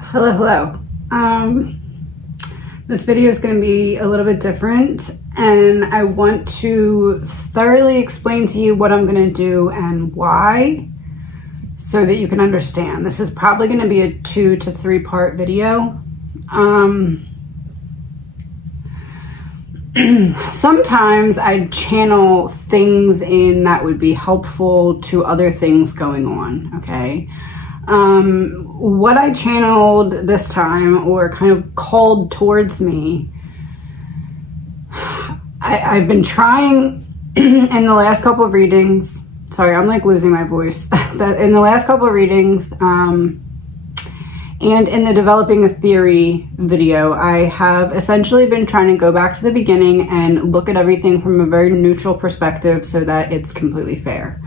Hello, hello. This video is going to be a little bit different, and I want to thoroughly explain to you what I'm going to do and why, so that you can understand. This is probably going to be a 2 to 3 part video. Sometimes I channel things in that would be helpful to other things going on, okay? What I channeled this time, or kind of called towards me, I've been trying in the last couple of readings, sorry, I'm like losing my voice, in the last couple of readings, and in the Developing a Theory video, I have essentially been trying to go back to the beginning and look at everything from a very neutral perspective so that it's completely fair.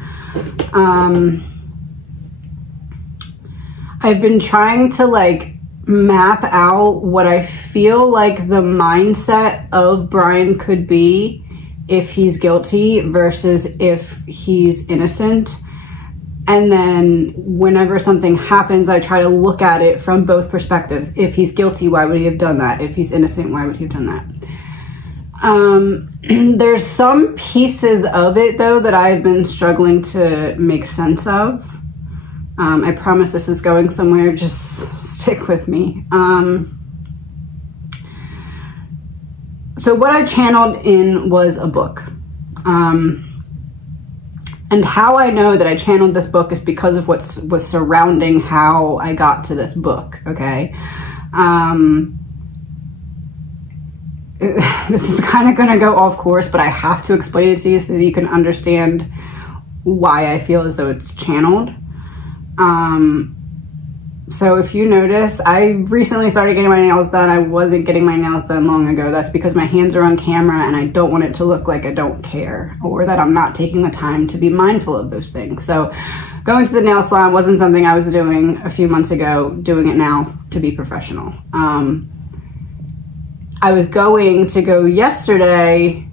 I've been trying to like map out what I feel like the mindset of Brian could be if he's guilty versus if he's innocent. And then whenever something happens, I try to look at it from both perspectives. If he's guilty, why would he have done that? If he's innocent, why would he have done that? There's some pieces of it though that I've been struggling to make sense of. I promise this is going somewhere, just stick with me. So what I channeled in was a book. And how I know that I channeled this book is because of what was surrounding how I got to this book, okay? This is kind of going to go off course, but I have to explain it to you so that you can understand why I feel as though it's channeled. So if you notice, I recently started getting my nails done. I wasn't getting my nails done long ago. That's because my hands are on camera and I don't want it to look like I don't care or that I'm not taking the time to be mindful of those things. So going to the nail salon wasn't something I was doing a few months ago, doing it now to be professional. I was going to go yesterday,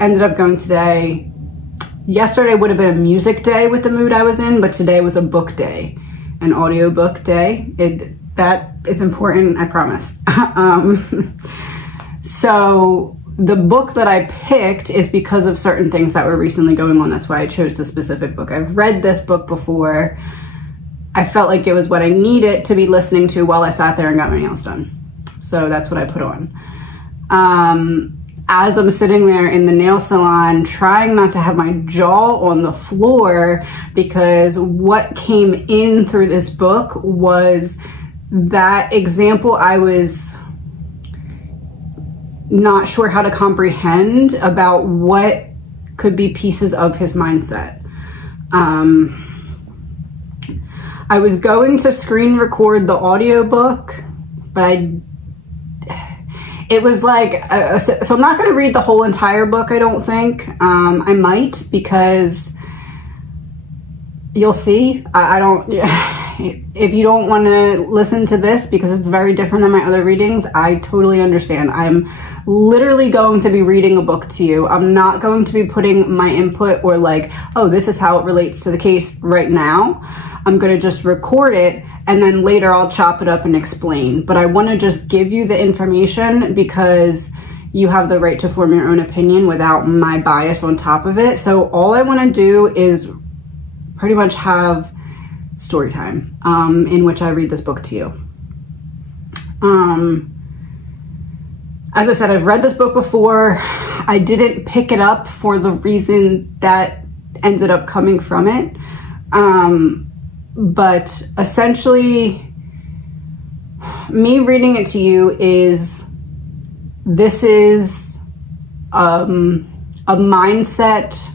ended up going today. Yesterday would have been a music day with the mood I was in, but today was a book day, an audiobook day. That is important, I promise. So the book that I picked is because of certain things that were recently going on. That's why I chose the specific book. I've read this book before. I felt like it was what I needed to be listening to while I sat there and got my nails done. So that's what I put on. As I'm sitting there in the nail salon, trying not to have my jaw on the floor, because what came in through this book was that example I was not sure how to comprehend about what could be pieces of his mindset. I was going to screen record the audiobook, but it was like, so I'm not going to read the whole entire book, I don't think. I might, because you'll see. I don't, if you don't want to listen to this because it's very different than my other readings, I totally understand. I'm literally going to be reading a book to you. I'm not going to be putting my input or like, oh, this is how it relates to the case right now. I'm going to just record it, and then later I'll chop it up and explain. But I want to just give you the information because you have the right to form your own opinion without my bias on top of it. So all I want to do is pretty much have story time in which I read this book to you. As I said, I've read this book before. I didn't pick it up for the reason that ended up coming from it. But essentially, me reading it to you is, this is a mindset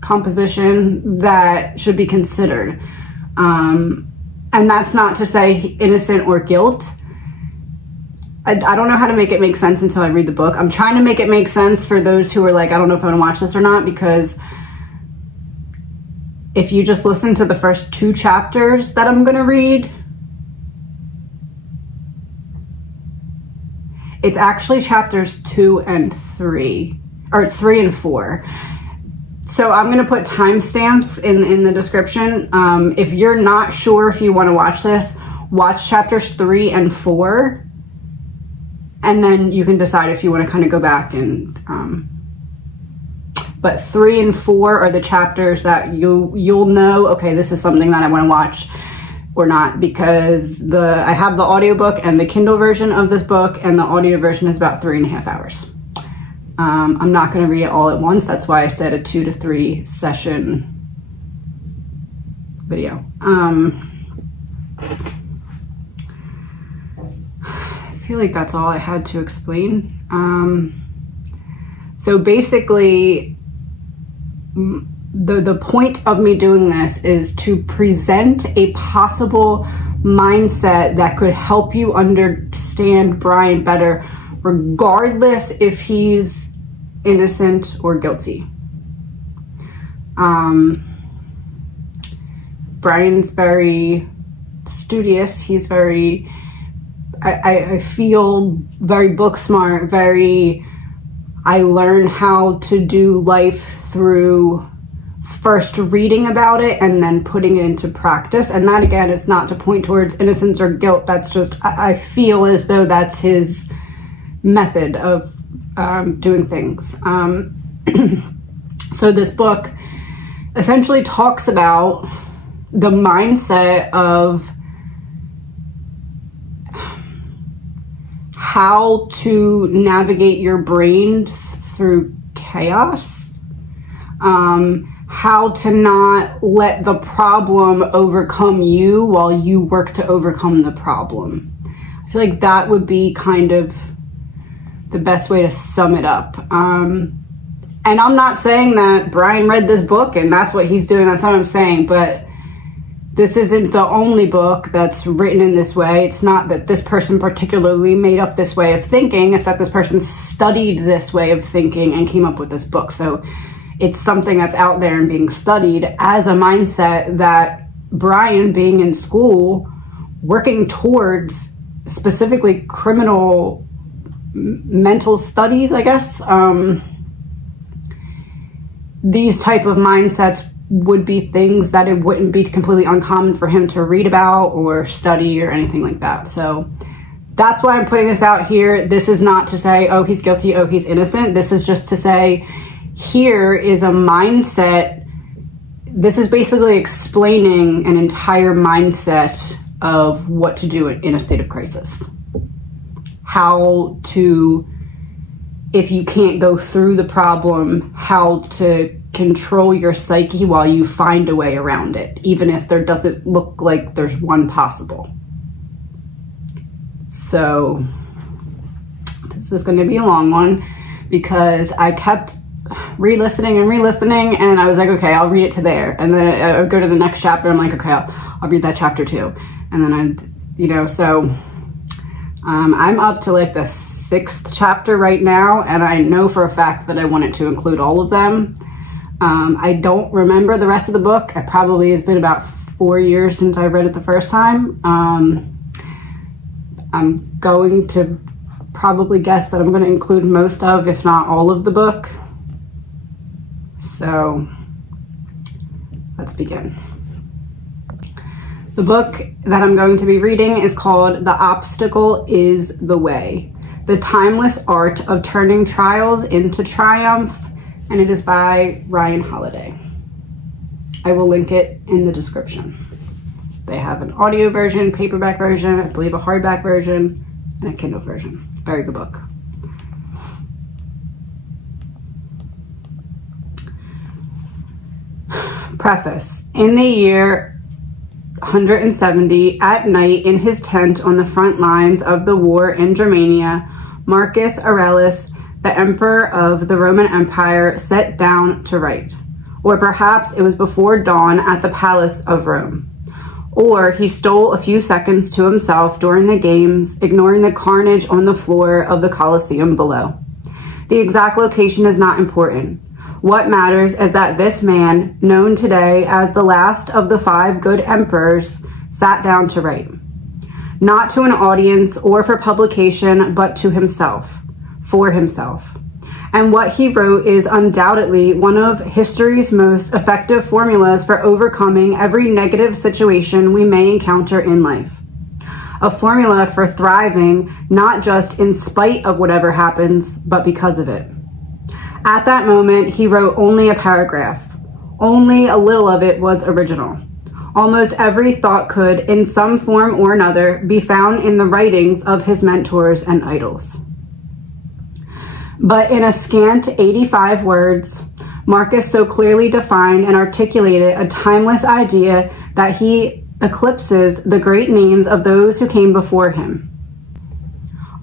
composition that should be considered. And that's not to say innocent or guilt. I don't know how to make it make sense until I read the book. I'm trying to make it make sense for those who are like, I don't know if I'm gonna watch this or not, because if you just listen to the first 2 chapters that I'm gonna read, it's actually chapters 2 and 3, or 3 and 4. So I'm going to put timestamps in the description. If you're not sure if you want to watch this, watch chapters 3 and 4, and then you can decide if you want to kind of go back and, but 3 and 4 are the chapters that you'll know, okay, this is something that I want to watch or not, because I have the audiobook and the Kindle version of this book, and the audio version is about 3.5 hours. I'm not going to read it all at once. That's why I said a 2 to 3 session video. I feel like that's all I had to explain. So basically, the point of me doing this is to present a possible mindset that could help you understand Brian better, regardless if he's innocent or guilty. Brian's very studious. He's very, I feel very book smart, I learn how to do life through first reading about it and then putting it into practice. And that, again, is not to point towards innocence or guilt. That's just, I feel as though that's his method of doing things. So this book essentially talks about the mindset of how to navigate your brain through chaos, how to not let the problem overcome you while you work to overcome the problem. I feel like that would be kind of the best way to sum it up. And I'm not saying that Brian read this book and that's what he's doing. That's not what I'm saying, but this isn't the only book that's written in this way. It's not that this person particularly made up this way of thinking. It's that this person studied this way of thinking and came up with this book. So it's something that's out there and being studied as a mindset that Brian, being in school, working towards specifically criminal mental studies, I guess, these type of mindsets would be things that it wouldn't be completely uncommon for him to read about or study or anything like that. So that's why I'm putting this out here. This is not to say, oh, he's guilty, oh, he's innocent. This is just to say, here is a mindset. This is basically explaining an entire mindset of what to do in a state of crisis. How to, if you can't go through the problem, how to control your psyche while you find a way around it, even if there doesn't look like there's one possible. So this is going to be a long one because I kept re-listening and I was like, okay, I'll read it to there, and then I would go to the next chapter. I'm like, okay, I'll read that chapter too, and then so I'm up to like the 6th chapter right now, and I know for a fact that I wanted to include all of them. I don't remember the rest of the book. It probably has been about 4 years since I read it the first time. I'm going to probably guess that I'm going to include most of, if not all of the book. So let's begin. The book that I'm going to be reading is called The Obstacle is the Way: The Timeless Art of Turning Trials into Triumph, and it is by Ryan Holiday. I will link it in the description. They have an audio version, paperback version, I believe a hardback version, and a Kindle version. Very good book. Preface. In the year 170, at night in his tent on the front lines of the war in Germania, Marcus Aurelius, the emperor of the Roman Empire, sat down to write. Or perhaps it was before dawn at the palace of Rome. Or he stole a few seconds to himself during the games, ignoring the carnage on the floor of the Colosseum below. The exact location is not important. What matters is that this man, known today as the last of the 5 good emperors, sat down to write. Not to an audience or for publication, but to himself, for himself. and what he wrote is undoubtedly one of history's most effective formulas for overcoming every negative situation we may encounter in life. A formula for thriving, not just in spite of whatever happens, but because of it. At that moment, he wrote only a paragraph. Only a little of it was original. Almost every thought could, in some form or another, be found in the writings of his mentors and idols. But in a scant 85 words, Marcus so clearly defined and articulated a timeless idea that he eclipses the great names of those who came before him.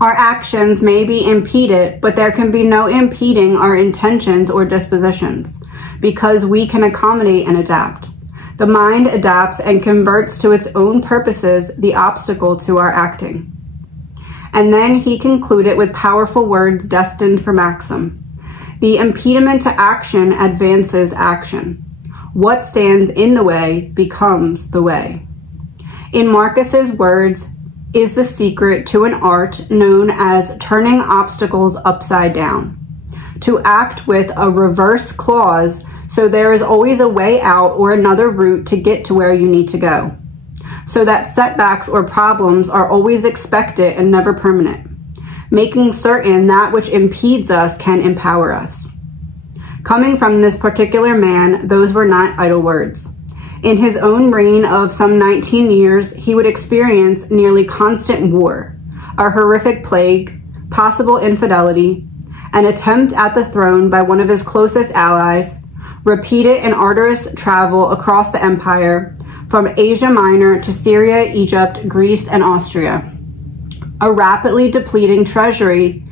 Our actions may be impeded, but there can be no impeding our intentions or dispositions, because we can accommodate and adapt. The mind adapts and converts to its own purposes the obstacle to our acting. And then he concluded with powerful words destined for maxim. The impediment to action advances action. What stands in the way becomes the way. In Marcus's words is the secret to an art known as turning obstacles upside down. To act with a reverse clause, so there is always a way out or another route to get to where you need to go. So that setbacks or problems are always expected and never permanent, making certain that which impedes us can empower us. Coming from this particular man, those were not idle words. In his own reign of some 19 years, he would experience nearly constant war, a horrific plague, possible infidelity, an attempt at the throne by one of his closest allies, repeated and arduous travel across the empire, from Asia Minor to Syria, Egypt, Greece, and Austria, a rapidly depleting treasury,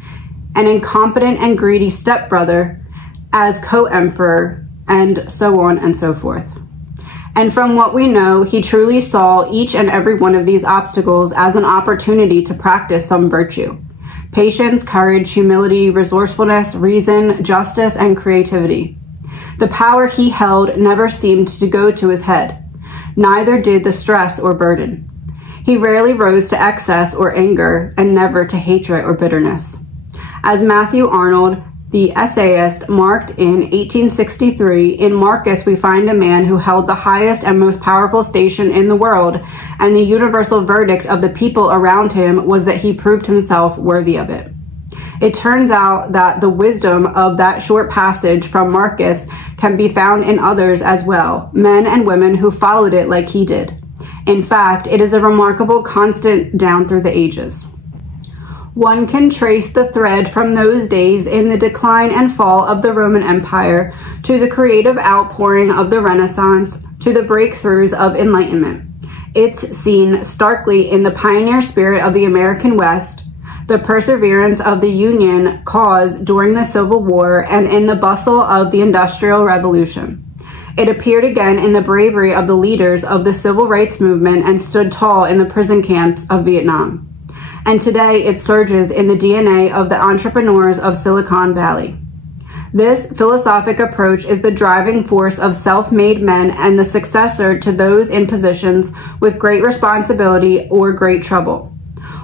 an incompetent and greedy stepbrother as co-emperor, and so on and so forth. And from what we know, he truly saw each and every one of these obstacles as an opportunity to practice some virtue: patience, courage, humility, resourcefulness, reason, justice, and creativity. The power he held never seemed to go to his head. Neither did the stress or burden. He rarely rose to excess or anger, and never to hatred or bitterness. As Matthew Arnold, the essayist, marked in 1863, in Marcus we find a man who held the highest and most powerful station in the world, and the universal verdict of the people around him was that he proved himself worthy of it. It turns out that the wisdom of that short passage from Marcus can be found in others as well, men and women who followed it like he did. In fact, it is a remarkable constant down through the ages. One can trace the thread from those days in the decline and fall of the Roman Empire to the creative outpouring of the Renaissance to the breakthroughs of Enlightenment. It's seen starkly in the pioneer spirit of the American West, the perseverance of the Union cause during the Civil War, and in the bustle of the Industrial Revolution. It appeared again in the bravery of the leaders of the Civil Rights Movement and stood tall in the prison camps of Vietnam. And today it surges in the DNA of the entrepreneurs of Silicon Valley. This philosophic approach is the driving force of self-made men and the successor to those in positions with great responsibility or great trouble.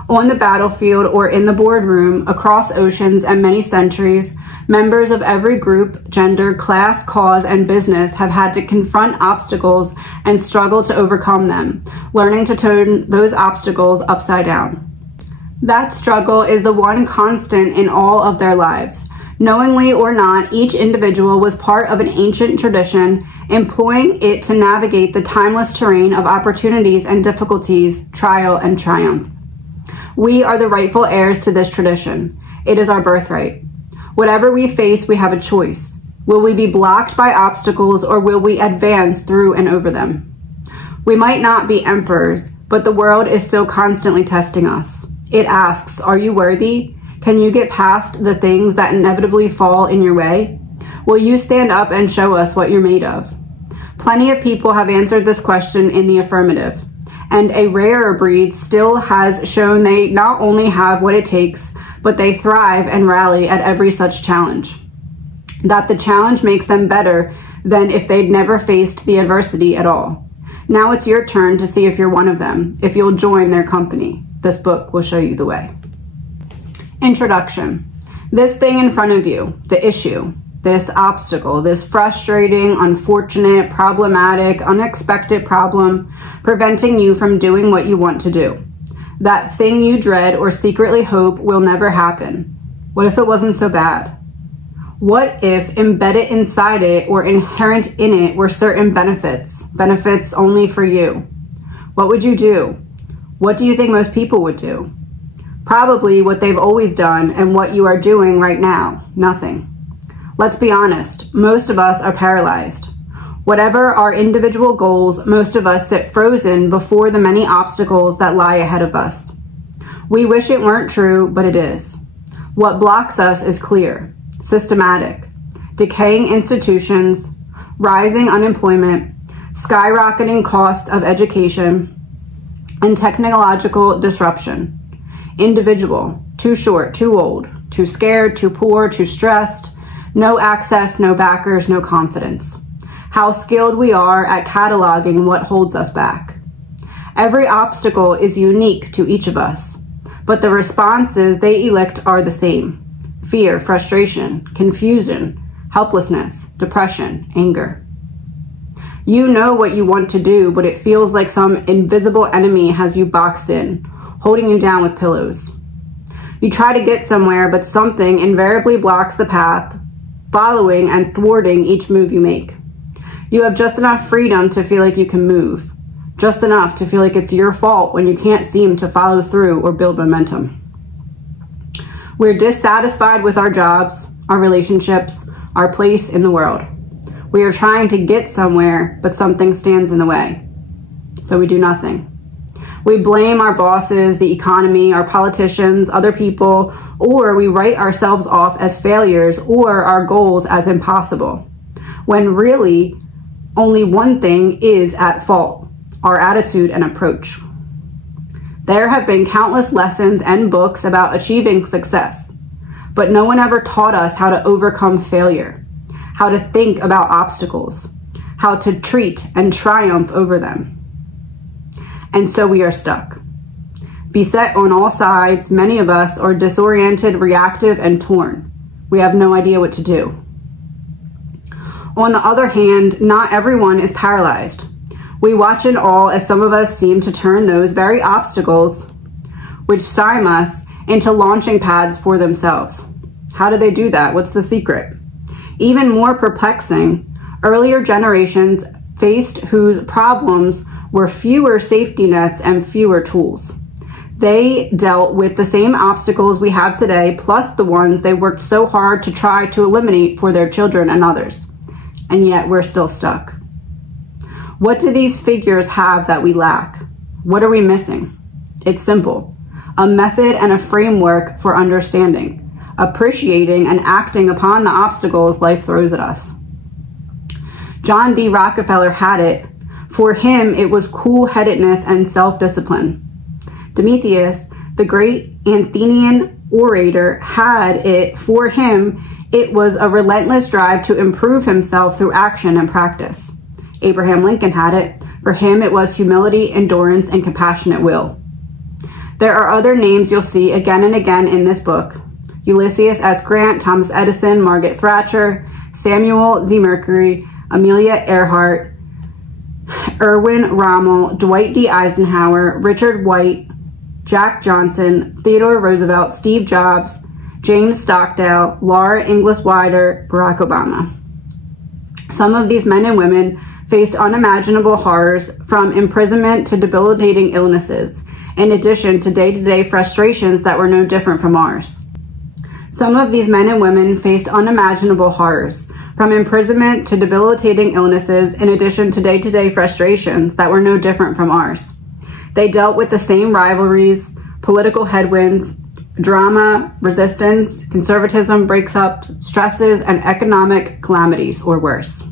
On the battlefield or in the boardroom, across oceans and many centuries, members of every group, gender, class, cause, and business have had to confront obstacles and struggle to overcome them, learning to turn those obstacles upside down. That struggle is the one constant in all of their lives. Knowingly or not, each individual was part of an ancient tradition, employing it to navigate the timeless terrain of opportunities and difficulties, trial and triumph. We are the rightful heirs to this tradition. It is our birthright. Whatever we face, we have a choice. Will we be blocked by obstacles, or will we advance through and over them? We might not be emperors, but the world is still constantly testing us. It asks, are you worthy? Can you get past the things that inevitably fall in your way? Will you stand up and show us what you're made of? Plenty of people have answered this question in the affirmative, and a rarer breed still has shown they not only have what it takes, but they thrive and rally at every such challenge. That the challenge makes them better than if they'd never faced the adversity at all. Now it's your turn to see if you're one of them, if you'll join their company. This book will show you the way. Introduction. This thing in front of you, the issue, this obstacle, this frustrating, unfortunate, problematic, unexpected problem preventing you from doing what you want to do. That thing you dread or secretly hope will never happen. What if it wasn't so bad? What if embedded inside it or inherent in it were certain benefits only for you? What would you do? What do you think most people would do? Probably what they've always done and what you are doing right now, nothing. Let's be honest, most of us are paralyzed. Whatever our individual goals, most of us sit frozen before the many obstacles that lie ahead of us. We wish it weren't true, but it is. What blocks us is clear, systematic, decaying institutions, rising unemployment, skyrocketing costs of education, and technological disruption. Individual, too short, too old, too scared, too poor, too stressed, no access, no backers, no confidence. How skilled we are at cataloging what holds us back. Every obstacle is unique to each of us, but the responses they elicit are the same. Fear, frustration, confusion, helplessness, depression, anger. You know what you want to do, but it feels like some invisible enemy has you boxed in, holding you down with pillows. You try to get somewhere, but something invariably blocks the path, following and thwarting each move you make. You have just enough freedom to feel like you can move, just enough to feel like it's your fault when you can't seem to follow through or build momentum. We're dissatisfied with our jobs, our relationships, our place in the world. We are trying to get somewhere, but something stands in the way. So we do nothing. We blame our bosses, the economy, our politicians, other people, or we write ourselves off as failures or our goals as impossible, when really only one thing is at fault: our attitude and approach. There have been countless lessons and books about achieving success, but no one ever taught us how to overcome failure, how to think about obstacles, how to treat and triumph over them. And so we are stuck. Beset on all sides, many of us are disoriented, reactive, and torn. We have no idea what to do. On the other hand, not everyone is paralyzed. We watch in awe as some of us seem to turn those very obstacles which stymie us into launching pads for themselves. How do they do that? What's the secret? Even more perplexing, earlier generations faced whose problems were fewer safety nets and fewer tools. They dealt with the same obstacles we have today, plus the ones they worked so hard to try to eliminate for their children and others. And yet we're still stuck. What do these figures have that we lack? What are we missing? It's simple: a method and a framework for understanding, appreciating, and acting upon the obstacles life throws at us. John D. Rockefeller had it. For him, it was cool-headedness and self-discipline. Demetrius, the great Athenian orator, had it. For him, it was a relentless drive to improve himself through action and practice. Abraham Lincoln had it. For him, it was humility, endurance, and compassionate will. There are other names you'll see again and again in this book: Ulysses S. Grant, Thomas Edison, Margaret Thatcher, Samuel Z. Mercury, Amelia Earhart, Erwin Rommel, Dwight D. Eisenhower, Richard White, Jack Johnson, Theodore Roosevelt, Steve Jobs, James Stockdale, Laura Ingalls Wilder, Barack Obama. Some of these men and women faced unimaginable horrors, from imprisonment to debilitating illnesses, in addition to day-to-day frustrations that were no different from ours. Some of these men and women faced unimaginable horrors, from imprisonment to debilitating illnesses, in addition to day-to-day frustrations that were no different from ours. They dealt with the same rivalries, political headwinds, drama, resistance, conservatism, breakups, stresses, and economic calamities, or worse.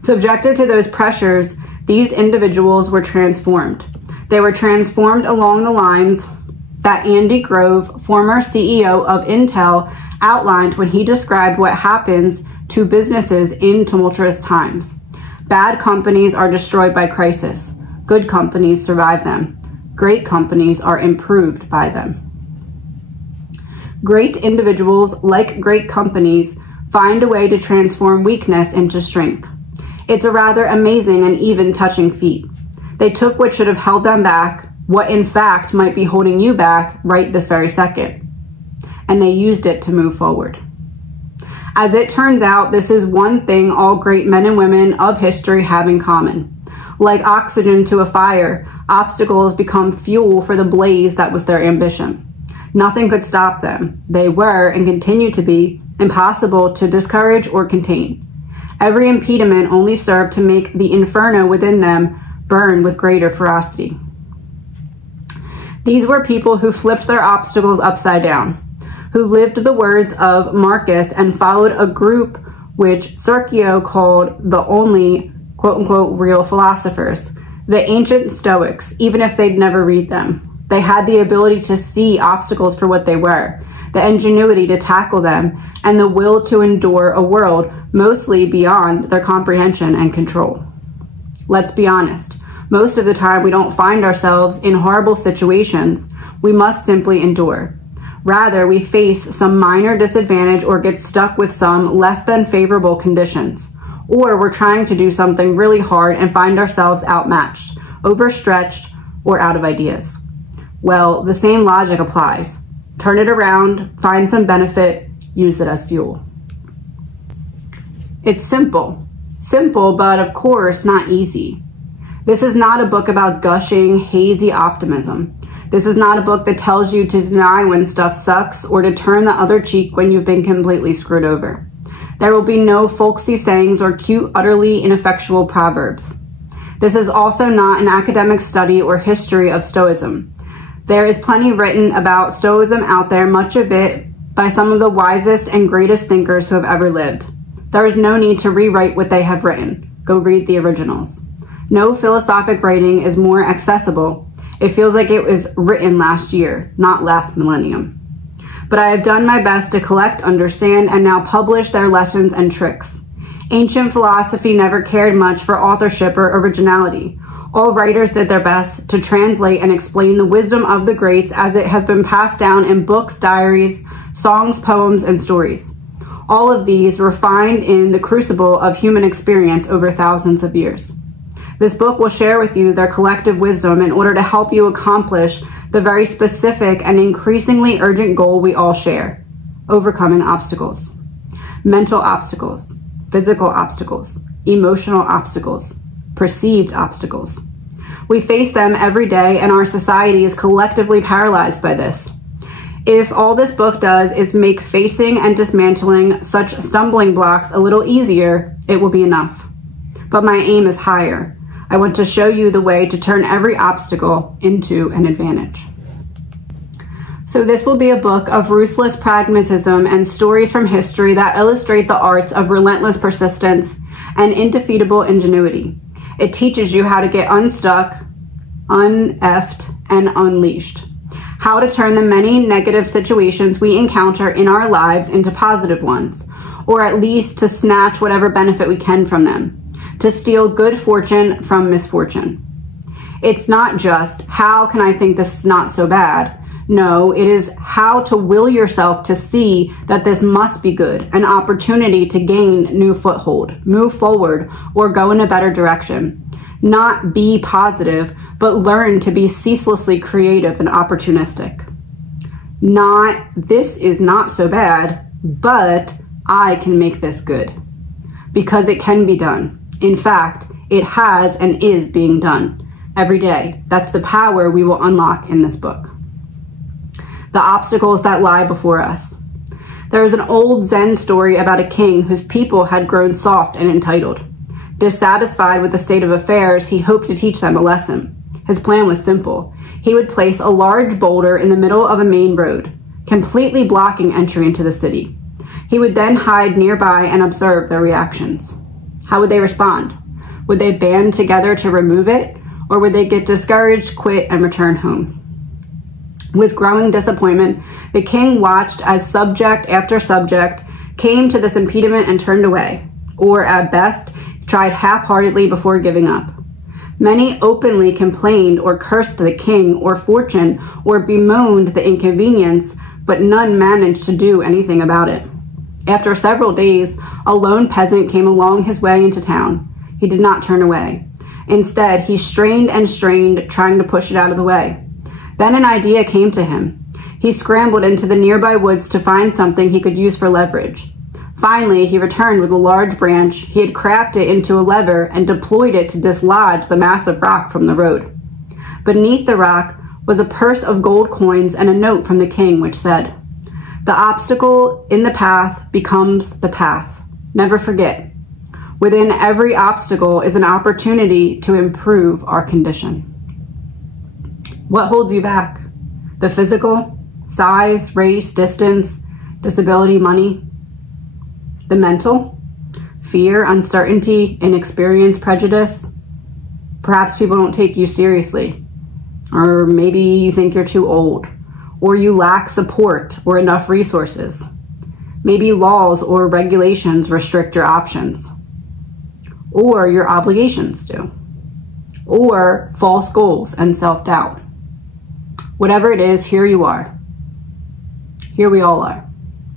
Subjected to those pressures, these individuals were transformed. They were transformed along the lines that Andy Grove, former CEO of Intel, outlined when he described what happens to businesses in tumultuous times. Bad companies are destroyed by crisis. Good companies survive them. Great companies are improved by them. Great individuals, like great companies, find a way to transform weakness into strength. It's a rather amazing and even touching feat. They took what should have held them back, what in fact might be holding you back right this very second, and they used it to move forward. As it turns out, this is one thing all great men and women of history have in common. Like oxygen to a fire, obstacles become fuel for the blaze that was their ambition. Nothing could stop them. They were, and continue to be, impossible to discourage or contain. Every impediment only served to make the inferno within them burn with greater ferocity. These were people who flipped their obstacles upside down, who lived the words of Marcus and followed a group which Circio called the only quote-unquote real philosophers, the ancient Stoics, even if they'd never read them. They had the ability to see obstacles for what they were, the ingenuity to tackle them, and the will to endure a world mostly beyond their comprehension and control. Let's be honest, most of the time we don't find ourselves in horrible situations. We must simply endure. Rather, we face some minor disadvantage or get stuck with some less than favorable conditions. Or we're trying to do something really hard and find ourselves outmatched, overstretched, or out of ideas. Well, the same logic applies. Turn it around, find some benefit, use it as fuel. It's simple. Simple, but of course not easy. This is not a book about gushing, hazy optimism. This is not a book that tells you to deny when stuff sucks or to turn the other cheek when you've been completely screwed over. There will be no folksy sayings or cute, utterly ineffectual proverbs. This is also not an academic study or history of Stoicism. There is plenty written about Stoicism out there, much of it by some of the wisest and greatest thinkers who have ever lived. There is no need to rewrite what they have written. Go read the originals. No philosophic writing is more accessible. It feels like it was written last year, not last millennium. But I have done my best to collect, understand, and now publish their lessons and tricks. Ancient philosophy never cared much for authorship or originality. All writers did their best to translate and explain the wisdom of the greats as it has been passed down in books, diaries, songs, poems, and stories. All of these refined in the crucible of human experience over thousands of years. This book will share with you their collective wisdom in order to help you accomplish the very specific and increasingly urgent goal we all share: overcoming obstacles. Mental obstacles, physical obstacles, emotional obstacles, perceived obstacles. We face them every day, and our society is collectively paralyzed by this. If all this book does is make facing and dismantling such stumbling blocks a little easier, it will be enough. But my aim is higher. I want to show you the way to turn every obstacle into an advantage. So this will be a book of ruthless pragmatism and stories from history that illustrate the arts of relentless persistence and indefeatable ingenuity. It teaches you how to get unstuck, un-effed, and unleashed. How to turn the many negative situations we encounter in our lives into positive ones, or at least to snatch whatever benefit we can from them, to steal good fortune from misfortune. It's not just, how can I think this is not so bad? No, it is how to will yourself to see that this must be good, an opportunity to gain new foothold, move forward, or go in a better direction. Not be positive, but learn to be ceaselessly creative and opportunistic. Not, this is not so bad, but I can make this good. Because it can be done. In fact, it has and is being done every day. That's the power we will unlock in this book. The obstacles that lie before us. There is an old Zen story about a king whose people had grown soft and entitled. Dissatisfied with the state of affairs, he hoped to teach them a lesson. His plan was simple. He would place a large boulder in the middle of a main road, completely blocking entry into the city. He would then hide nearby and observe their reactions. How would they respond? Would they band together to remove it, or would they get discouraged, quit, and return home? With growing disappointment, the king watched as subject after subject came to this impediment and turned away, or at best, tried half-heartedly before giving up. Many openly complained or cursed the king or fortune or bemoaned the inconvenience, but none managed to do anything about it. After several days, a lone peasant came along his way into town. He did not turn away. Instead, he strained and strained, trying to push it out of the way. Then an idea came to him. He scrambled into the nearby woods to find something he could use for leverage. Finally, he returned with a large branch. He had crafted into a lever and deployed it to dislodge the massive rock from the road. Beneath the rock was a purse of gold coins and a note from the king which said, "The obstacle in the path becomes the path. Never forget. Within every obstacle is an opportunity to improve our condition." What holds you back? The physical, size, race, distance, disability, money? The mental, fear, uncertainty, inexperience, prejudice? Perhaps people don't take you seriously, or maybe you think you're too old, or you lack support or enough resources. Maybe laws or regulations restrict your options, or your obligations do, or false goals and self-doubt. Whatever it is, here you are. Here we all are.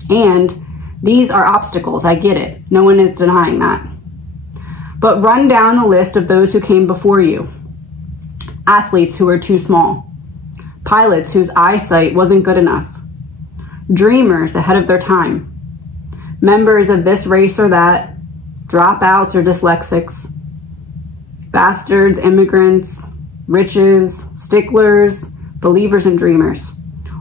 And these are obstacles, I get it. No one is denying that. But run down the list of those who came before you. Athletes who were too small. Pilots whose eyesight wasn't good enough. Dreamers ahead of their time. Members of this race or that. Dropouts or dyslexics. Bastards, immigrants, riches, sticklers, believers and dreamers.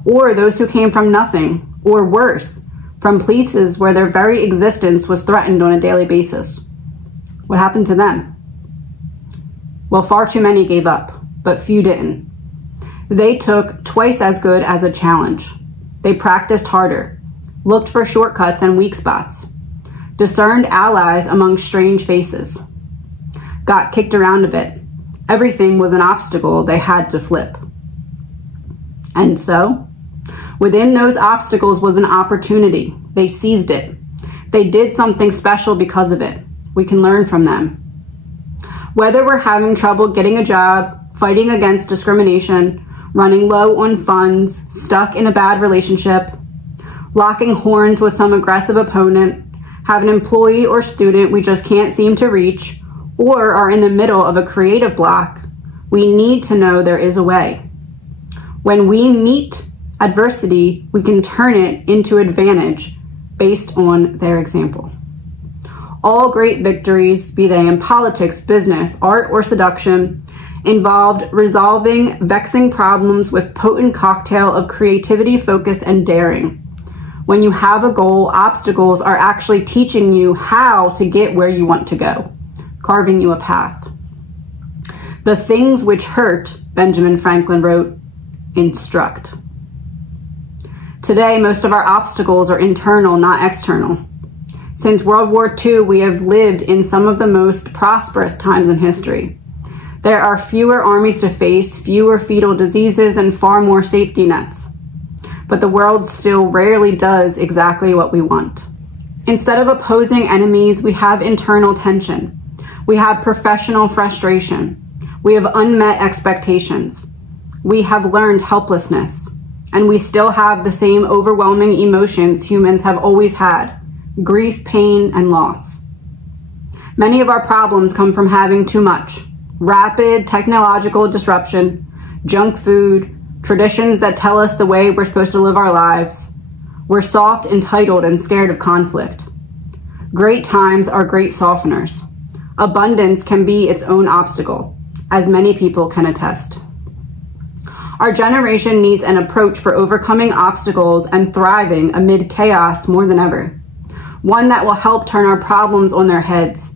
Or those who came from nothing, or worse, from places where their very existence was threatened on a daily basis. What happened to them? Well, far too many gave up, but few didn't. They took twice as good as a challenge. They practiced harder, looked for shortcuts and weak spots, discerned allies among strange faces, got kicked around a bit. Everything was an obstacle they had to flip. And so, within those obstacles was an opportunity. They seized it. They did something special because of it. We can learn from them. Whether we're having trouble getting a job, fighting against discrimination, running low on funds, stuck in a bad relationship, locking horns with some aggressive opponent, have an employee or student we just can't seem to reach, or are in the middle of a creative block, we need to know there is a way. When we meet adversity, we can turn it into advantage based on their example. All great victories, be they in politics, business, art, or seduction, involved resolving vexing problems with potent cocktail of creativity, focus, and daring. When you have a goal, obstacles are actually teaching you how to get where you want to go, carving you a path. The things which hurt, Benjamin Franklin wrote, instruct. Today, most of our obstacles are internal, not external. Since World War II, we have lived in some of the most prosperous times in history. There are fewer armies to face, fewer fetal diseases, and far more safety nets. But the world still rarely does exactly what we want. Instead of opposing enemies, we have internal tension. We have professional frustration. We have unmet expectations. We have learned helplessness. And we still have the same overwhelming emotions humans have always had: grief, pain, and loss. Many of our problems come from having too much. Rapid technological disruption, junk food, traditions that tell us the way we're supposed to live our lives. We're soft, entitled, and scared of conflict. Great times are great softeners. Abundance can be its own obstacle, as many people can attest. Our generation needs an approach for overcoming obstacles and thriving amid chaos more than ever. One that will help turn our problems on their heads,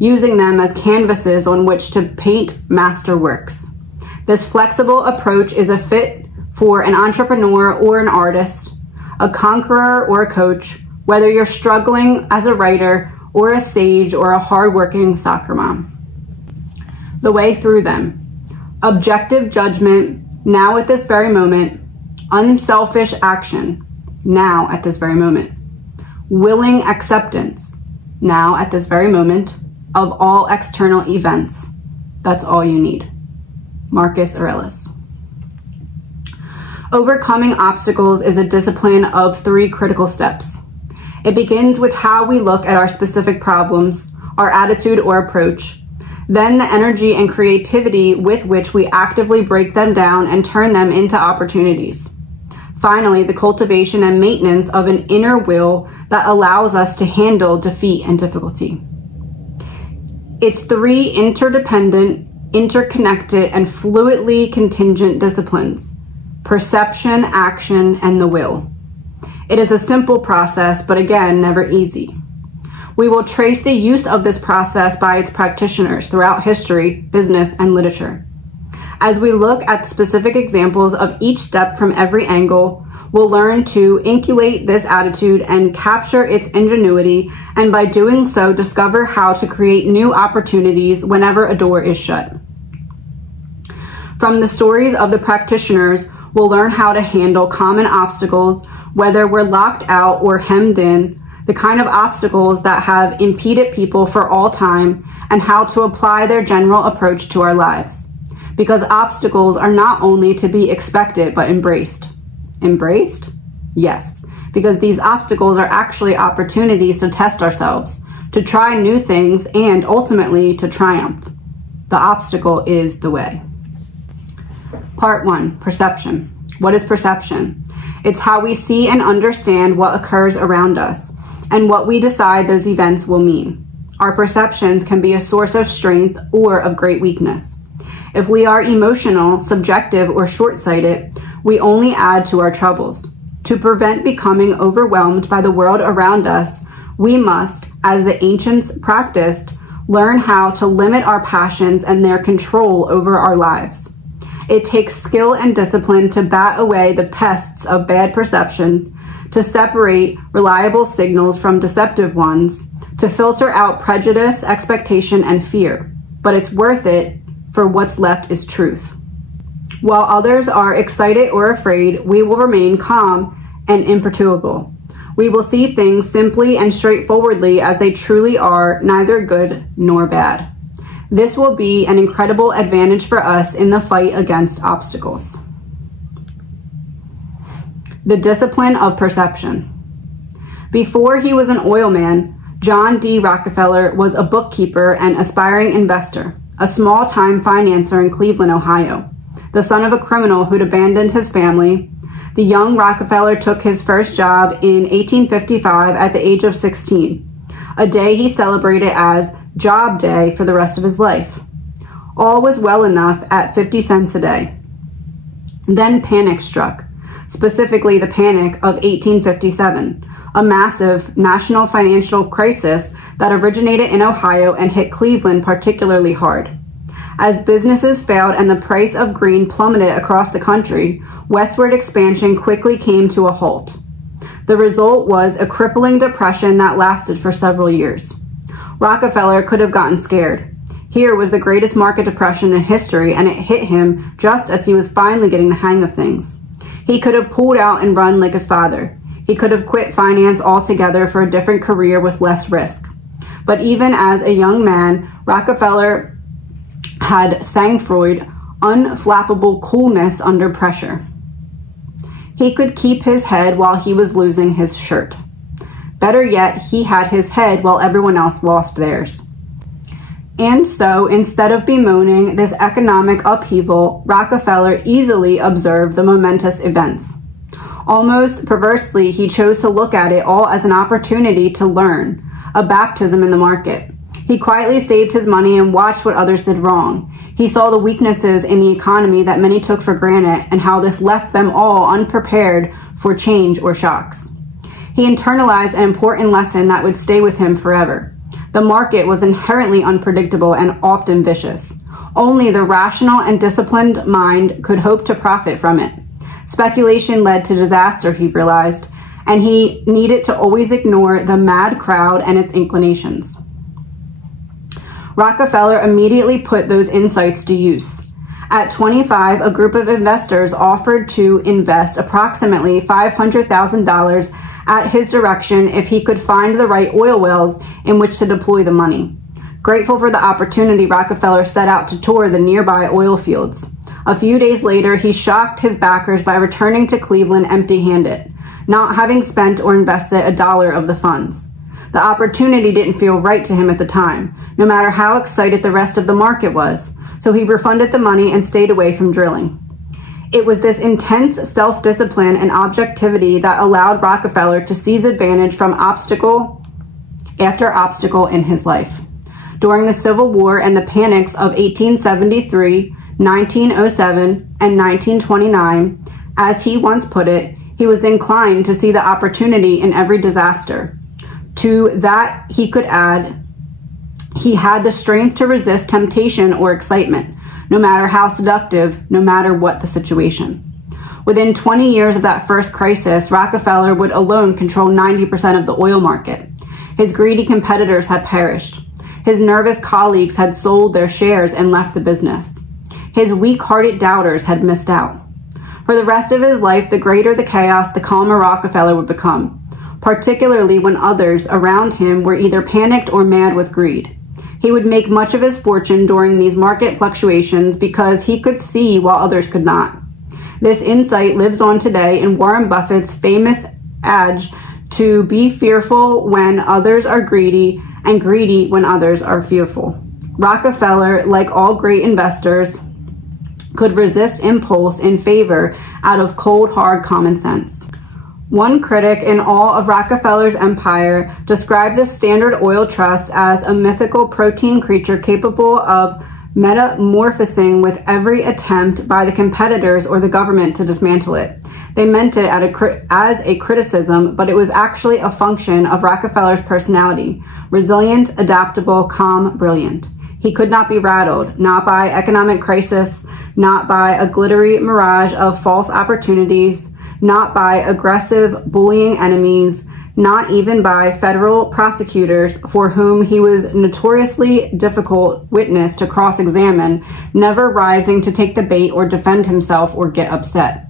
using them as canvases on which to paint masterworks. This flexible approach is a fit for an entrepreneur or an artist, a conqueror or a coach, whether you're struggling as a writer or a sage or a hardworking soccer mom. The way through them: objective judgment, now at this very moment; unselfish action, now at this very moment; willing acceptance, now at this very moment, of all external events. That's all you need. Marcus Aurelius. Overcoming obstacles is a discipline of 3 critical steps. It begins with how we look at our specific problems, our attitude or approach, then the energy and creativity with which we actively break them down and turn them into opportunities. Finally, the cultivation and maintenance of an inner will that allows us to handle defeat and difficulty. It's 3 interdependent, interconnected, and fluidly contingent disciplines: perception, action, and the will. It is a simple process, but again, never easy. We will trace the use of this process by its practitioners throughout history, business, and literature. As we look at specific examples of each step from every angle, we'll learn to inculcate this attitude and capture its ingenuity, and by doing so, discover how to create new opportunities whenever a door is shut. From the stories of the practitioners, we'll learn how to handle common obstacles, whether we're locked out or hemmed in, the kind of obstacles that have impeded people for all time, and how to apply their general approach to our lives. Because obstacles are not only to be expected, but embraced. Embraced? Yes, because these obstacles are actually opportunities to test ourselves, to try new things, and ultimately to triumph. The obstacle is the way. Part 1, perception. What is perception? It's how we see and understand what occurs around us, and what we decide those events will mean. Our perceptions can be a source of strength or of great weakness. If we are emotional, subjective, or short-sighted, we only add to our troubles. To prevent becoming overwhelmed by the world around us, we must, as the ancients practiced, learn how to limit our passions and their control over our lives. It takes skill and discipline to bat away the pests of bad perceptions, to separate reliable signals from deceptive ones, to filter out prejudice, expectation, and fear. But it's worth it, for what's left is truth. While others are excited or afraid, we will remain calm and imperturbable. We will see things simply and straightforwardly as they truly are, neither good nor bad. This will be an incredible advantage for us in the fight against obstacles. The discipline of perception. Before he was an oil man, John D. Rockefeller was a bookkeeper and aspiring investor, a small-time financier in Cleveland, Ohio. The son of a criminal who'd abandoned his family, the young Rockefeller took his first job in 1855 at the age of 16, a day he celebrated as Job Day for the rest of his life. All was well enough at 50 cents a day. Then panic struck, specifically the panic of 1857, a massive national financial crisis that originated in Ohio and hit Cleveland particularly hard. As businesses failed and the price of grain plummeted across the country, westward expansion quickly came to a halt. The result was a crippling depression that lasted for several years. Rockefeller could have gotten scared. Here was the greatest market depression in history, and it hit him just as he was finally getting the hang of things. He could have pulled out and run like his father. He could have quit finance altogether for a different career with less risk. But even as a young man, Rockefeller had sang-froid, unflappable coolness under pressure. He could keep his head while he was losing his shirt. Better yet, he had his head while everyone else lost theirs. And so, instead of bemoaning this economic upheaval, Rockefeller easily observed the momentous events. Almost perversely, he chose to look at it all as an opportunity to learn, a baptism in the market. He quietly saved his money and watched what others did wrong. He saw the weaknesses in the economy that many took for granted and how this left them all unprepared for change or shocks. He internalized an important lesson that would stay with him forever. The market was inherently unpredictable and often vicious. Only the rational and disciplined mind could hope to profit from it. Speculation led to disaster, he realized, and he needed to always ignore the mad crowd and its inclinations. Rockefeller immediately put those insights to use. At 25, a group of investors offered to invest approximately $500,000 at his direction if he could find the right oil wells in which to deploy the money. Grateful for the opportunity, Rockefeller set out to tour the nearby oil fields. A few days later, he shocked his backers by returning to Cleveland empty-handed, not having spent or invested $1 of the funds. The opportunity didn't feel right to him at the time, no matter how excited the rest of the market was, so he refunded the money and stayed away from drilling. It was this intense self-discipline and objectivity that allowed Rockefeller to seize advantage from obstacle after obstacle in his life. During the Civil War and the panics of 1873, 1907, and 1929, as he once put it, he was inclined to see the opportunity in every disaster. To that he could add, he had the strength to resist temptation or excitement, no matter how seductive, no matter what the situation. Within 20 years of that first crisis, Rockefeller would alone control 90% of the oil market. His greedy competitors had perished. His nervous colleagues had sold their shares and left the business. His weak-hearted doubters had missed out. For the rest of his life, the greater the chaos, the calmer Rockefeller would become, particularly when others around him were either panicked or mad with greed. He would make much of his fortune during these market fluctuations because he could see while others could not. This insight lives on today in Warren Buffett's famous adage to be fearful when others are greedy and greedy when others are fearful. Rockefeller, like all great investors, could resist impulse in favor out of cold, hard common sense. One critic in all of Rockefeller's empire described the Standard Oil Trust as a mythical protein creature capable of metamorphosing with every attempt by the competitors or the government to dismantle it. They meant it as a criticism, but it was actually a function of Rockefeller's personality: resilient, adaptable, calm, brilliant. He could not be rattled, not by economic crisis, not by a glittery mirage of false opportunities, not by aggressive, bullying enemies, not even by federal prosecutors for whom he was notoriously difficult witness to cross-examine, never rising to take the bait or defend himself or get upset.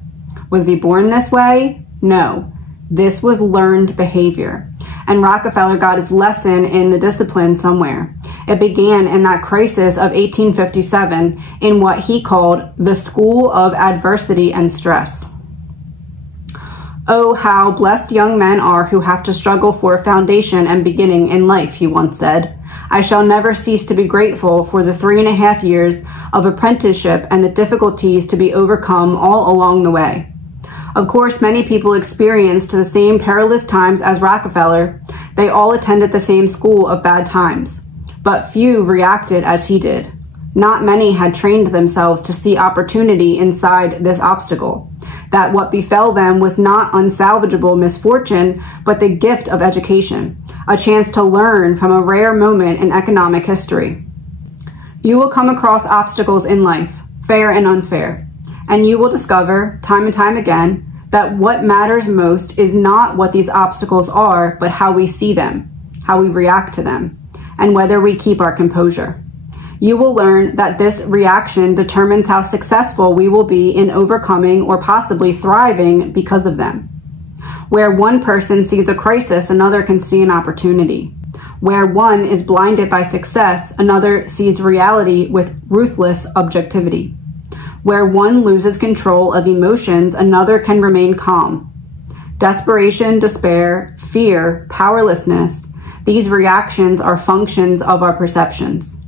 Was he born this way? No. This was learned behavior. And Rockefeller got his lesson in the discipline somewhere. It began in that crisis of 1857 in what he called the School of Adversity and Stress. "Oh, how blessed young men are who have to struggle for a foundation and beginning in life," he once said. "I shall never cease to be grateful for the 3.5 years of apprenticeship and the difficulties to be overcome all along the way." Of course, many people experienced the same perilous times as Rockefeller. They all attended the same school of bad times, but few reacted as he did. Not many had trained themselves to see opportunity inside this obstacle, that what befell them was not unsalvageable misfortune, but the gift of education, a chance to learn from a rare moment in economic history. You will come across obstacles in life, fair and unfair, and you will discover, time and time again, that what matters most is not what these obstacles are, but how we see them, how we react to them, and whether we keep our composure. You will learn that this reaction determines how successful we will be in overcoming or possibly thriving because of them. Where one person sees a crisis, another can see an opportunity. Where one is blinded by success, another sees reality with ruthless objectivity. Where one loses control of emotions, another can remain calm. Desperation, despair, fear, powerlessness, these reactions are functions of our perceptions.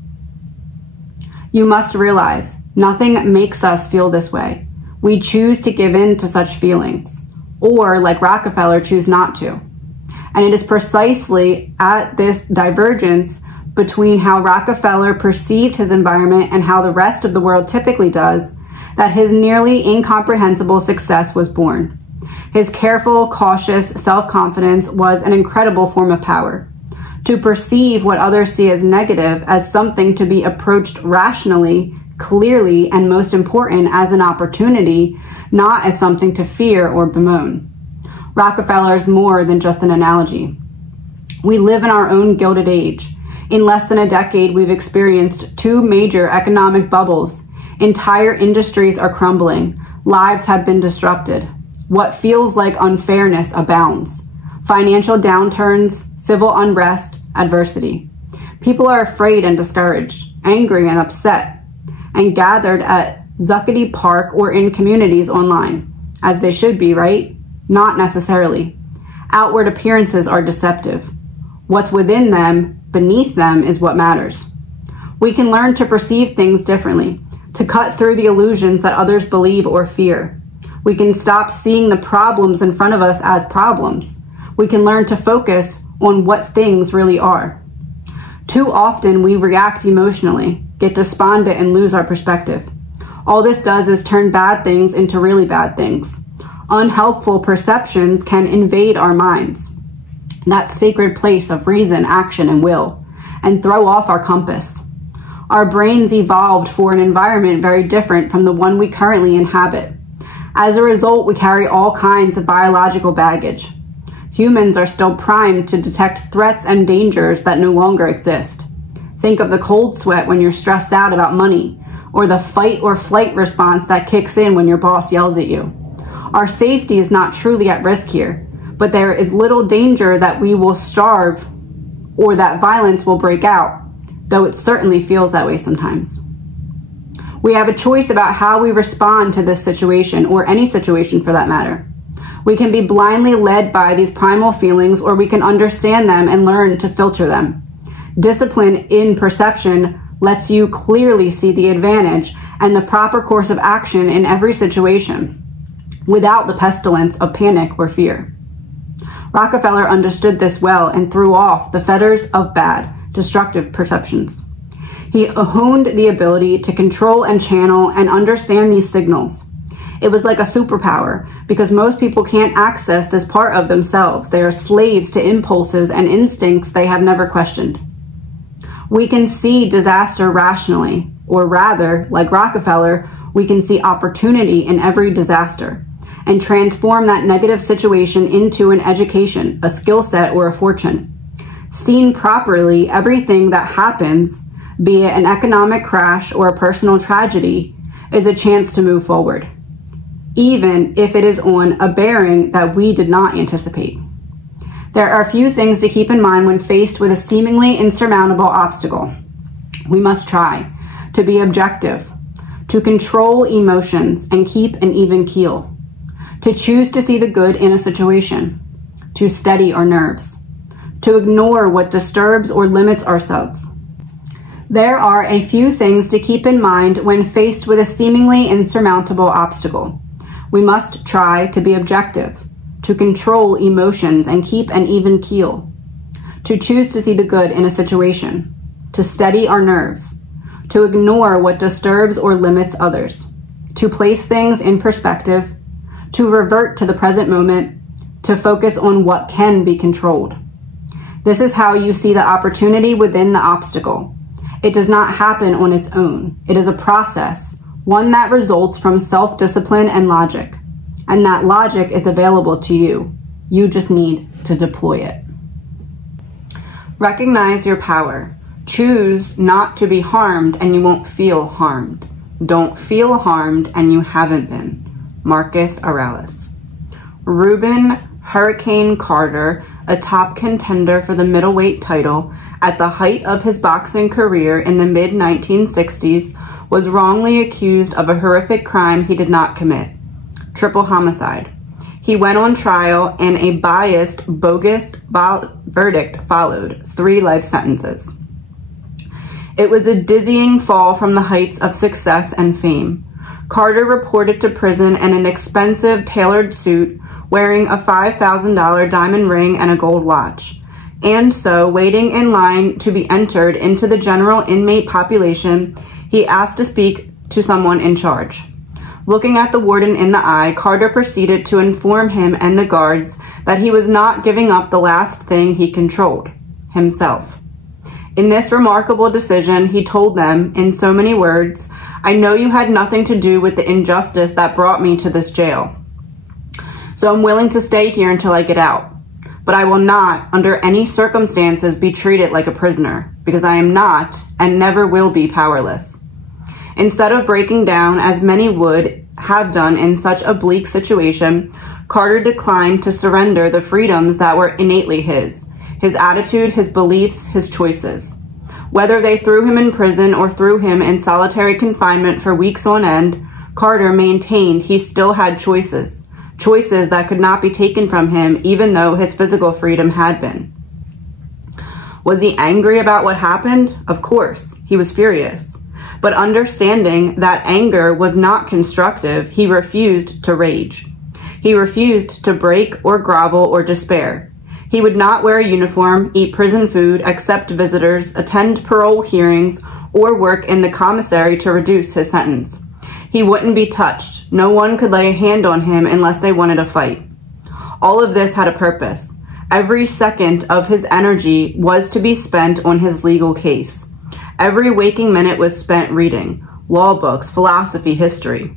You must realize, nothing makes us feel this way. We choose to give in to such feelings, or, like Rockefeller, choose not to. And it is precisely at this divergence between how Rockefeller perceived his environment and how the rest of the world typically does, that his nearly incomprehensible success was born. His careful, cautious self-confidence was an incredible form of power. To perceive what others see as negative as something to be approached rationally, clearly, and most important, as an opportunity, not as something to fear or bemoan. Rockefeller is more than just an analogy. We live in our own Gilded Age. In less than a decade, we've experienced 2 major economic bubbles. Entire industries are crumbling. Lives have been disrupted. What feels like unfairness abounds. Financial downturns, civil unrest, adversity. People are afraid and discouraged, angry and upset, and gathered at Zuckety Park, or in communities online, as they should be, right? Not necessarily. Outward appearances are deceptive. What's within them, beneath them, is what matters. We can learn to perceive things differently, to cut through the illusions that others believe or fear. We can stop seeing the problems in front of us as problems. We can learn to focus on what things really are. Too often we react emotionally, get despondent, and lose our perspective. All this does is turn bad things into really bad things. Unhelpful perceptions can invade our minds, that sacred place of reason, action, and will, and throw off our compass. Our brains evolved for an environment very different from the one we currently inhabit. As a result, we carry all kinds of biological baggage. Humans are still primed to detect threats and dangers that no longer exist. Think of the cold sweat when you're stressed out about money, or the fight or flight response that kicks in when your boss yells at you. Our safety is not truly at risk here, but there is little danger that we will starve or that violence will break out, though it certainly feels that way sometimes. We have a choice about how we respond to this situation, or any situation for that matter. We can be blindly led by these primal feelings, or we can understand them and learn to filter them. Discipline in perception lets you clearly see the advantage and the proper course of action in every situation, without the pestilence of panic or fear. Rockefeller understood this well and threw off the fetters of bad, destructive perceptions. He honed the ability to control and channel and understand these signals. It was like a superpower, because most people can't access this part of themselves. They are slaves to impulses and instincts they have never questioned. We can see disaster rationally, or rather, like Rockefeller, we can see opportunity in every disaster and transform that negative situation into an education, a skill set, or a fortune. Seen properly, everything that happens, be it an economic crash or a personal tragedy, is a chance to move forward, even if it is on a bearing that we did not anticipate. There are a few things to keep in mind when faced with a seemingly insurmountable obstacle. We must try to be objective, to control emotions and keep an even keel, to choose to see the good in a situation, to steady our nerves, to ignore what disturbs or limits ourselves. There are a few things to keep in mind when faced with a seemingly insurmountable obstacle. We must try to be objective, to control emotions and keep an even keel, to choose to see the good in a situation, to steady our nerves, to ignore what disturbs or limits others, to place things in perspective, to revert to the present moment, to focus on what can be controlled. This is how you see the opportunity within the obstacle. It does not happen on its own. It is a process, one that results from self-discipline and logic. And that logic is available to you. You just need to deploy it. Recognize your power. Choose not to be harmed and you won't feel harmed. Don't feel harmed and you haven't been. Marcus Aurelius. Reuben Hurricane Carter, a top contender for the middleweight title at the height of his boxing career in the mid-1960s, was wrongly accused of a horrific crime he did not commit: triple homicide. He went on trial and a biased, bogus verdict followed, 3 life sentences. It was a dizzying fall from the heights of success and fame. Carter reported to prison in an expensive tailored suit, wearing a $5,000 diamond ring and a gold watch. And so, waiting in line to be entered into the general inmate population, he asked to speak to someone in charge. Looking at the warden in the eye, Carter proceeded to inform him and the guards that he was not giving up the last thing he controlled: himself. In this remarkable decision, he told them, in so many words, "I know you had nothing to do with the injustice that brought me to this jail. So I'm willing to stay here until I get out. But I will not, under any circumstances, be treated like a prisoner, because I am not, and never will be, powerless." Instead of breaking down, as many would have done in such a bleak situation, Carter declined to surrender the freedoms that were innately his attitude, his beliefs, his choices. Whether they threw him in prison or threw him in solitary confinement for weeks on end, Carter maintained he still had choices that could not be taken from him even though his physical freedom had been. Was he angry about what happened? Of course, he was furious. But understanding that anger was not constructive, he refused to rage. He refused to break or grovel or despair. He would not wear a uniform, eat prison food, accept visitors, attend parole hearings, or work in the commissary to reduce his sentence. He wouldn't be touched. No one could lay a hand on him unless they wanted a fight. All of this had a purpose. Every second of his energy was to be spent on his legal case. Every waking minute was spent reading law books, philosophy, history.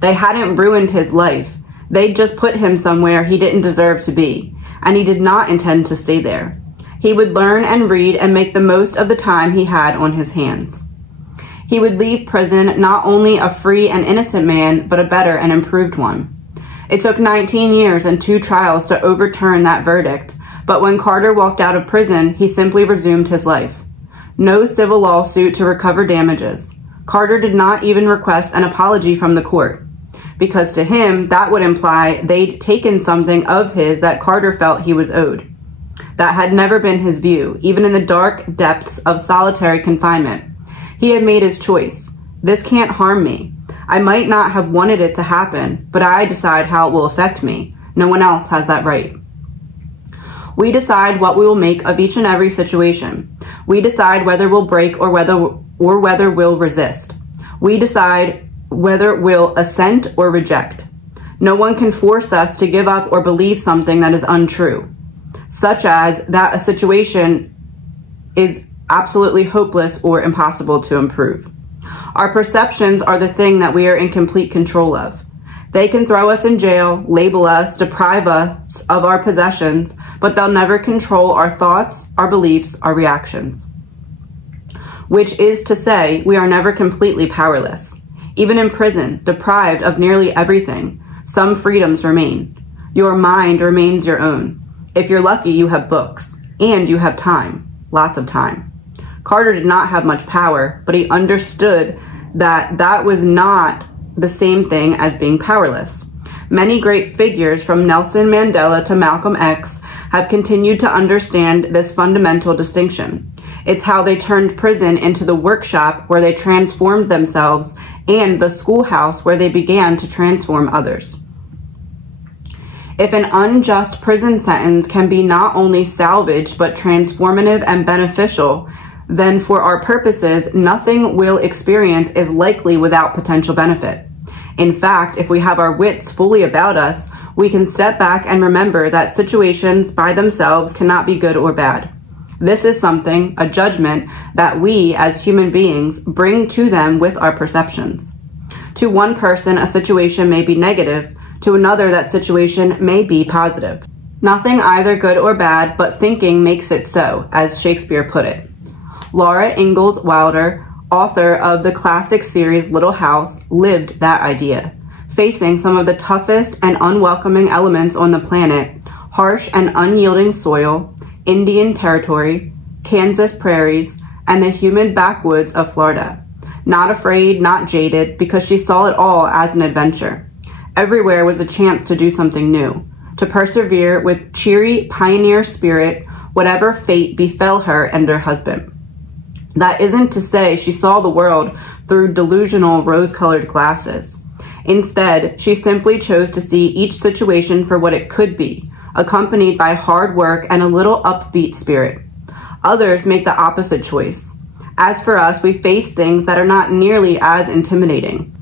They hadn't ruined his life. They'd just put him somewhere he didn't deserve to be, and he did not intend to stay there. He would learn and read and make the most of the time he had on his hands. He would leave prison not only a free and innocent man, but a better and improved one. It took 19 years and 2 trials to overturn that verdict, but when Carter walked out of prison, he simply resumed his life. No civil lawsuit to recover damages. Carter did not even request an apology from the court, because to him, that would imply they'd taken something of his that Carter felt he was owed. That had never been his view, even in the dark depths of solitary confinement. He had made his choice. This can't harm me. I might not have wanted it to happen, but I decide how it will affect me. No one else has that right. We decide what we will make of each and every situation. We decide whether we'll break or whether we'll resist. We decide whether we'll assent or reject. No one can force us to give up or believe something that is untrue, such as that a situation is absolutely hopeless or impossible to improve. Our perceptions are the thing that we are in complete control of. They can throw us in jail, label us, deprive us of our possessions, but they'll never control our thoughts, our beliefs, our reactions. Which is to say, we are never completely powerless. Even in prison, deprived of nearly everything, some freedoms remain. Your mind remains your own. If you're lucky, you have books, and you have time, lots of time. Carter did not have much power, but he understood that that was not the same thing as being powerless. Many great figures from Nelson Mandela to Malcolm X have continued to understand this fundamental distinction. It's how they turned prison into the workshop where they transformed themselves and the schoolhouse where they began to transform others. If an unjust prison sentence can be not only salvaged but transformative and beneficial, then for our purposes, nothing we'll experience is likely without potential benefit. In fact, if we have our wits fully about us, we can step back and remember that situations by themselves cannot be good or bad. This is something, a judgment, that we as human beings bring to them with our perceptions. To one person, a situation may be negative. To another, that situation may be positive. Nothing either good or bad, but thinking makes it so, as Shakespeare put it. Laura Ingalls Wilder, author of the classic series Little House, lived that idea. Facing some of the toughest and unwelcoming elements on the planet, harsh and unyielding soil, Indian territory, Kansas prairies, and the humid backwoods of Florida. Not afraid, not jaded, because she saw it all as an adventure. Everywhere was a chance to do something new, to persevere with cheery pioneer spirit, whatever fate befell her and her husband. That isn't to say she saw the world through delusional rose-colored glasses. Instead, she simply chose to see each situation for what it could be, accompanied by hard work and a little upbeat spirit. Others make the opposite choice. As for us, we face things that are not nearly as intimidating.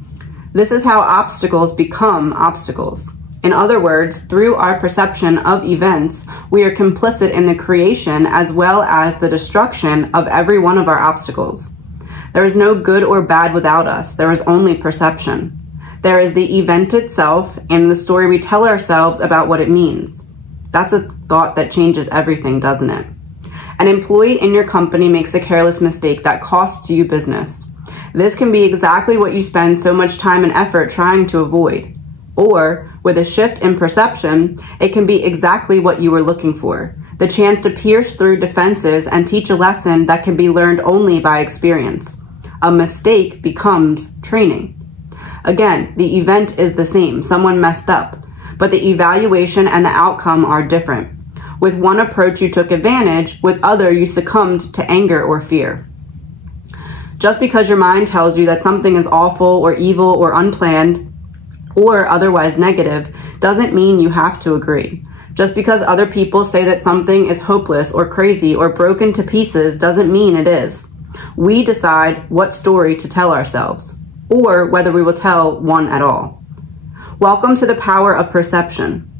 This is how obstacles become obstacles. In other words, through our perception of events, we are complicit in the creation as well as the destruction of every one of our obstacles. There is no good or bad without us. There is only perception. There is the event itself and the story we tell ourselves about what it means. That's a thought that changes everything, doesn't it? An employee in your company makes a careless mistake that costs you business. This can be exactly what you spend so much time and effort trying to avoid. Or, with a shift in perception, it can be exactly what you were looking for. the chance to pierce through defenses and teach a lesson that can be learned only by experience. A mistake becomes training. Again, the event is the same. Someone messed up, but the evaluation and the outcome are different. With one approach, you took advantage. With other, you succumbed to anger or fear. Just because your mind tells you that something is awful or evil or unplanned or otherwise negative doesn't mean you have to agree. Just because other people say that something is hopeless or crazy or broken to pieces doesn't mean it is. We decide what story to tell ourselves, or whether we will tell one at all. Welcome to the power of perception.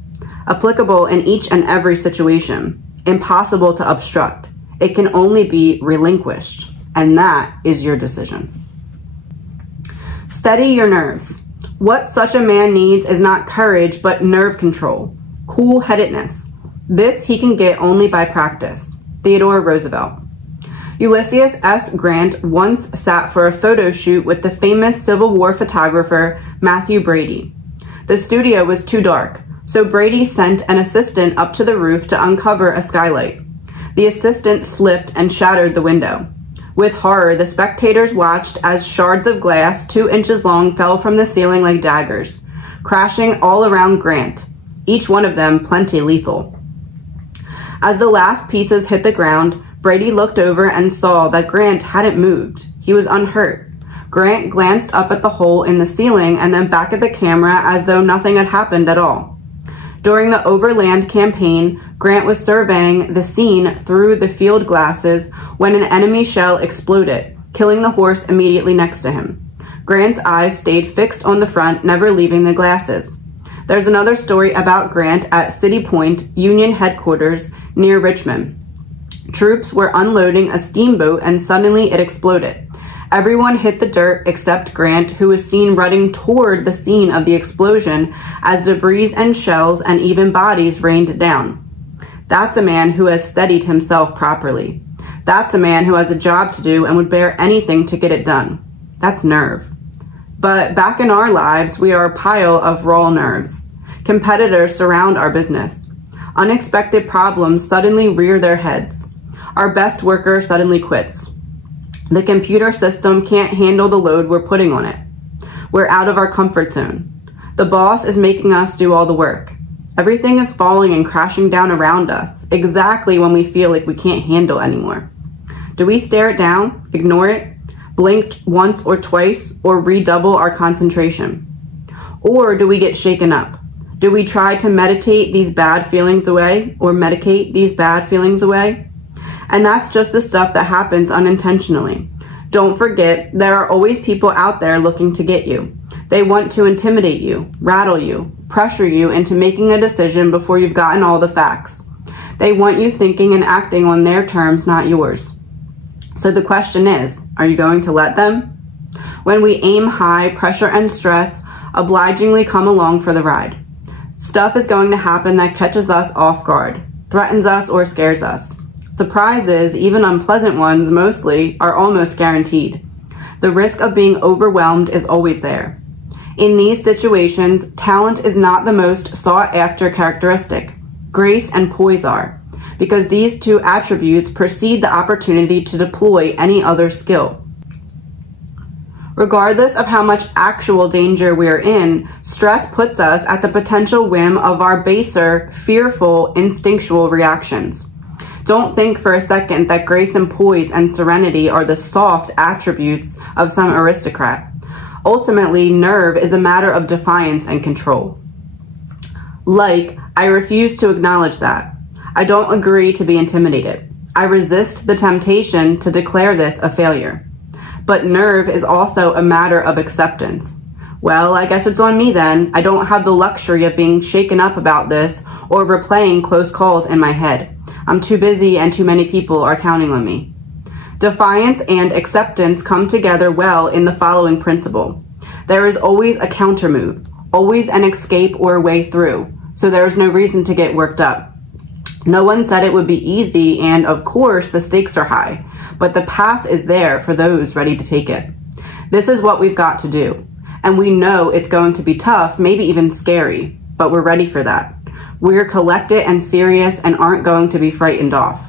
Applicable in each and every situation. Impossible to obstruct. It can only be relinquished, and that is your decision. Steady your nerves. What such a man needs is not courage, but nerve control, cool-headedness. This he can get only by practice. Theodore Roosevelt. Ulysses S. Grant once sat for a photo shoot with the famous Civil War photographer Matthew Brady. The studio was too dark, so Brady sent an assistant up to the roof to uncover a skylight. The assistant slipped and shattered the window. With horror, the spectators watched as shards of glass 2 inches long fell from the ceiling like daggers, crashing all around Grant, each one of them plenty lethal. As the last pieces hit the ground, Brady looked over and saw that Grant hadn't moved. He was unhurt. Grant glanced up at the hole in the ceiling and then back at the camera as though nothing had happened at all. During the Overland campaign, Grant was surveying the scene through the field glasses when an enemy shell exploded, killing the horse immediately next to him. Grant's eyes stayed fixed on the front, never leaving the glasses. There's another story about Grant at City Point, Union headquarters near Richmond. Troops were unloading a steamboat and suddenly it exploded. Everyone hit the dirt except Grant, who was seen running toward the scene of the explosion as debris and shells and even bodies rained down. That's a man who has steadied himself properly. That's a man who has a job to do and would bear anything to get it done. That's nerve. But back in our lives, we are a pile of raw nerves. Competitors surround our business. Unexpected problems suddenly rear their heads. Our best worker suddenly quits. The computer system can't handle the load we're putting on it. We're out of our comfort zone. The boss is making us do all the work. Everything is falling and crashing down around us, exactly when we feel like we can't handle anymore. Do we stare it down, ignore it, blink once or twice, or redouble our concentration? Or do we get shaken up? Do we try to meditate these bad feelings away, or medicate these bad feelings away? And that's just the stuff that happens unintentionally. Don't forget, there are always people out there looking to get you. They want to intimidate you, rattle you, pressure you into making a decision before you've gotten all the facts. They want you thinking and acting on their terms, not yours. So the question is, are you going to let them? When we aim high, pressure and stress obligingly come along for the ride. Stuff is going to happen that catches us off guard, threatens us or scares us. Surprises, even unpleasant ones mostly, are almost guaranteed. The risk of being overwhelmed is always there. In these situations, talent is not the most sought-after characteristic. Grace and poise are, because these two attributes precede the opportunity to deploy any other skill. Regardless of how much actual danger we are in, stress puts us at the potential whim of our baser, fearful, instinctual reactions. Don't think for a second that grace and poise and serenity are the soft attributes of some aristocrat. Ultimately, nerve is a matter of defiance and control. I refuse to acknowledge that. I don't agree to be intimidated. I resist the temptation to declare this a failure. But nerve is also a matter of acceptance. Well, I guess it's on me then. I don't have the luxury of being shaken up about this or replaying close calls in my head. I'm too busy and too many people are counting on me. Defiance and acceptance come together well in the following principle. There is always a counter move, always an escape or a way through, so there is no reason to get worked up. No one said it would be easy, and of course the stakes are high, but the path is there for those ready to take it. This is what we've got to do, and we know it's going to be tough, maybe even scary, but we're ready for that. We're collected and serious and aren't going to be frightened off.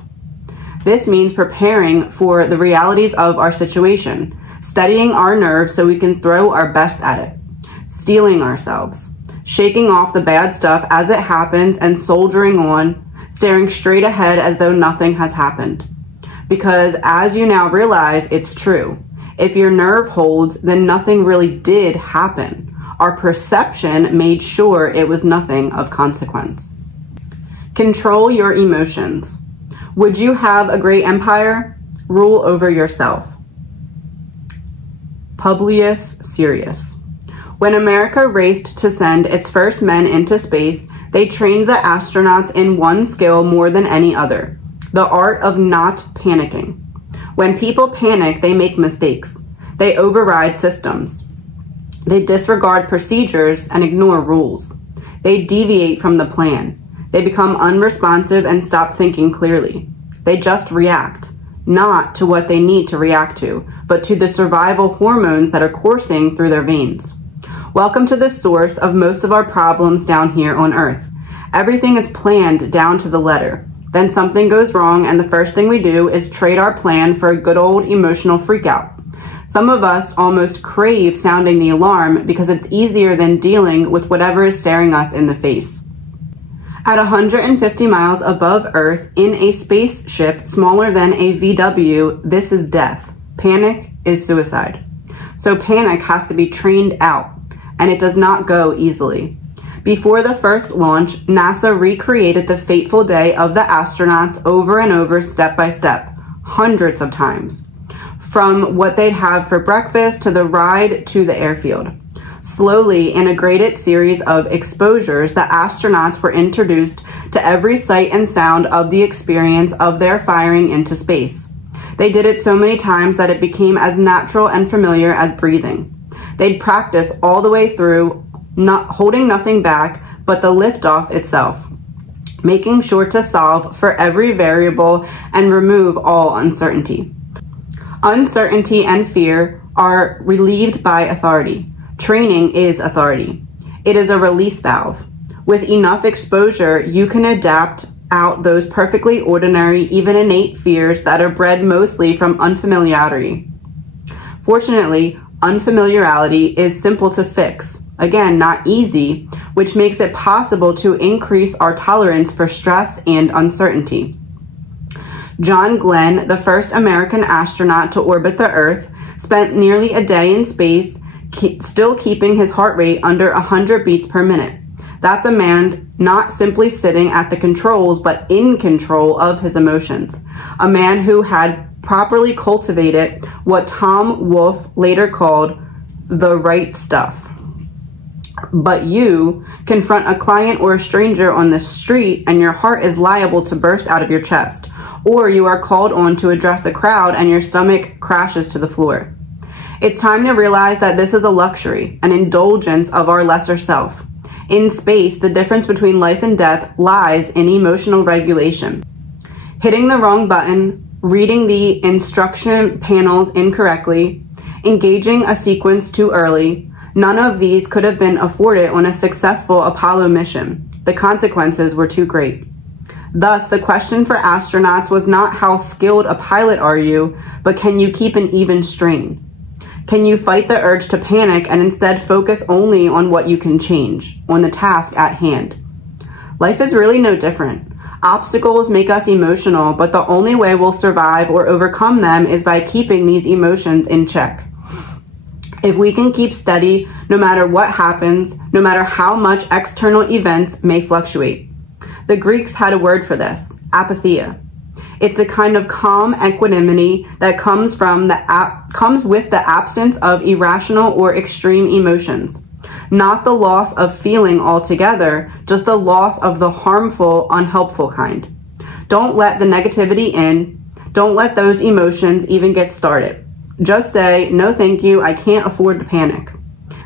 This means preparing for the realities of our situation, steadying our nerves so we can throw our best at it, steeling ourselves, shaking off the bad stuff as it happens and soldiering on, staring straight ahead as though nothing has happened. Because as you now realize, it's true. If your nerve holds, then nothing really did happen. Our perception made sure it was nothing of consequence. Control your emotions. Would you have a great empire? Rule over yourself. Publius Sirius. When America raced to send its first men into space, they trained the astronauts in one skill more than any other, the art of not panicking. When people panic, they make mistakes. They override systems. They disregard procedures and ignore rules. They deviate from the plan. They become unresponsive and stop thinking clearly. They just react, not to what they need to react to, but to the survival hormones that are coursing through their veins. Welcome to the source of most of our problems down here on Earth. Everything is planned down to the letter. Then something goes wrong, and the first thing we do is trade our plan for a good old emotional freakout. Some of us almost crave sounding the alarm because it's easier than dealing with whatever is staring us in the face. At 150 miles above Earth, in a spaceship smaller than a VW, this is death. Panic is suicide. So panic has to be trained out, and it does not go easily. Before the first launch, NASA recreated the fateful day of the astronauts over and over, step by step, hundreds of times. From what they'd have for breakfast to the ride to the airfield. Slowly, in a graded series of exposures, the astronauts were introduced to every sight and sound of the experience of their firing into space. They did it so many times that it became as natural and familiar as breathing. They'd practice all the way through, not holding nothing back but the liftoff itself, making sure to solve for every variable and remove all uncertainty. Uncertainty and fear are relieved by authority. Training is authority. It is a release valve. With enough exposure, you can adapt out those perfectly ordinary, even innate fears that are bred mostly from unfamiliarity. Fortunately, unfamiliarity is simple to fix. Again, not easy, which makes it possible to increase our tolerance for stress and uncertainty. John Glenn, the first American astronaut to orbit the Earth, spent nearly a day in space, still keeping his heart rate under 100 beats per minute. That's a man not simply sitting at the controls, but in control of his emotions. A man who had properly cultivated what Tom Wolfe later called the right stuff. But you confront a client or a stranger on the street and your heart is liable to burst out of your chest. Or you are called on to address a crowd and your stomach crashes to the floor. It's time to realize that this is a luxury, an indulgence of our lesser self. In space, the difference between life and death lies in emotional regulation. Hitting the wrong button, reading the instruction panels incorrectly, engaging a sequence too early, none of these could have been afforded on a successful Apollo mission. The consequences were too great. Thus, the question for astronauts was not how skilled a pilot are you, but can you keep an even strain? Can you fight the urge to panic and instead focus only on what you can change, on the task at hand? Life is really no different. Obstacles make us emotional, but the only way we'll survive or overcome them is by keeping these emotions in check. If we can keep steady, no matter what happens, no matter how much external events may fluctuate. The Greeks had a word for this, apatheia. It's the kind of calm equanimity that comes with the absence of irrational or extreme emotions. Not the loss of feeling altogether, just the loss of the harmful, unhelpful kind. Don't let the negativity in. Don't let those emotions even get started. Just say, no thank you, I can't afford to panic.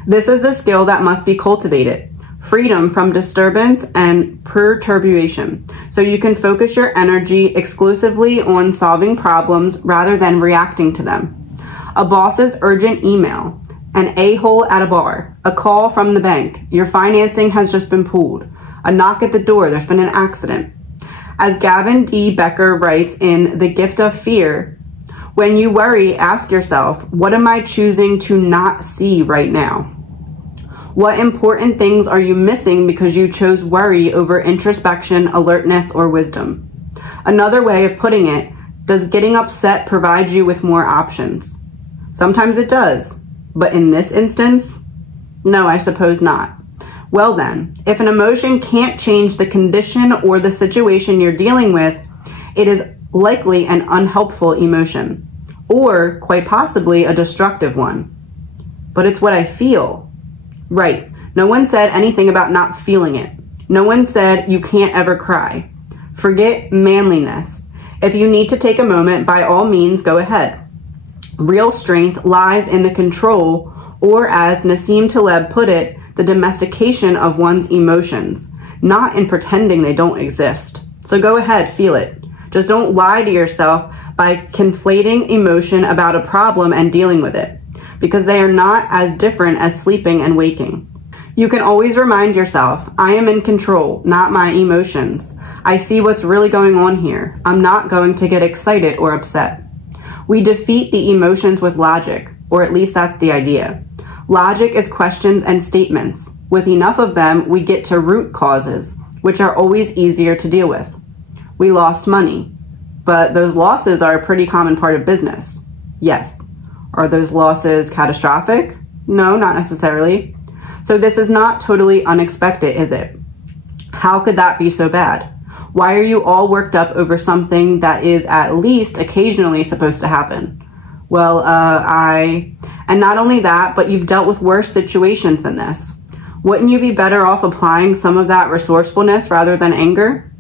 This is the skill that must be cultivated. Freedom from disturbance and perturbation, so you can focus your energy exclusively on solving problems rather than reacting to them. A boss's urgent email, an a-hole at a bar, a call from the bank, your financing has just been pulled, A knock at the door, there's been an accident. As Gavin D. Becker writes in The Gift of Fear, when you worry, ask yourself, what am I choosing to not see right now? What important things are you missing because you chose worry over introspection, alertness, or wisdom? Another way of putting it, does getting upset provide you with more options? Sometimes it does, but in this instance, no, I suppose not. Well then, if an emotion can't change the condition or the situation you're dealing with, it is likely an unhelpful emotion, or quite possibly a destructive one. But it's what I feel. Right, no one said anything about not feeling it. No one said you can't ever cry. Forget manliness. If you need to take a moment, by all means, go ahead. Real strength lies in the control, or as Nassim Taleb put it, the domestication of one's emotions, not in pretending they don't exist. So go ahead, feel it. Just don't lie to yourself by conflating emotion about a problem and dealing with it, because they are not as different as sleeping and waking. You can always remind yourself, I am in control, not my emotions. I see what's really going on here. I'm not going to get excited or upset. We defeat the emotions with logic, or at least that's the idea. Logic is questions and statements. With enough of them, we get to root causes, which are always easier to deal with. We lost money, but those losses are a pretty common part of business. Yes. Are those losses catastrophic? No, not necessarily. So this is not totally unexpected, is it? How could that be so bad? Why are you all worked up over something that is at least occasionally supposed to happen? Well, and not only that, but you've dealt with worse situations than this. Wouldn't you be better off applying some of that resourcefulness rather than anger?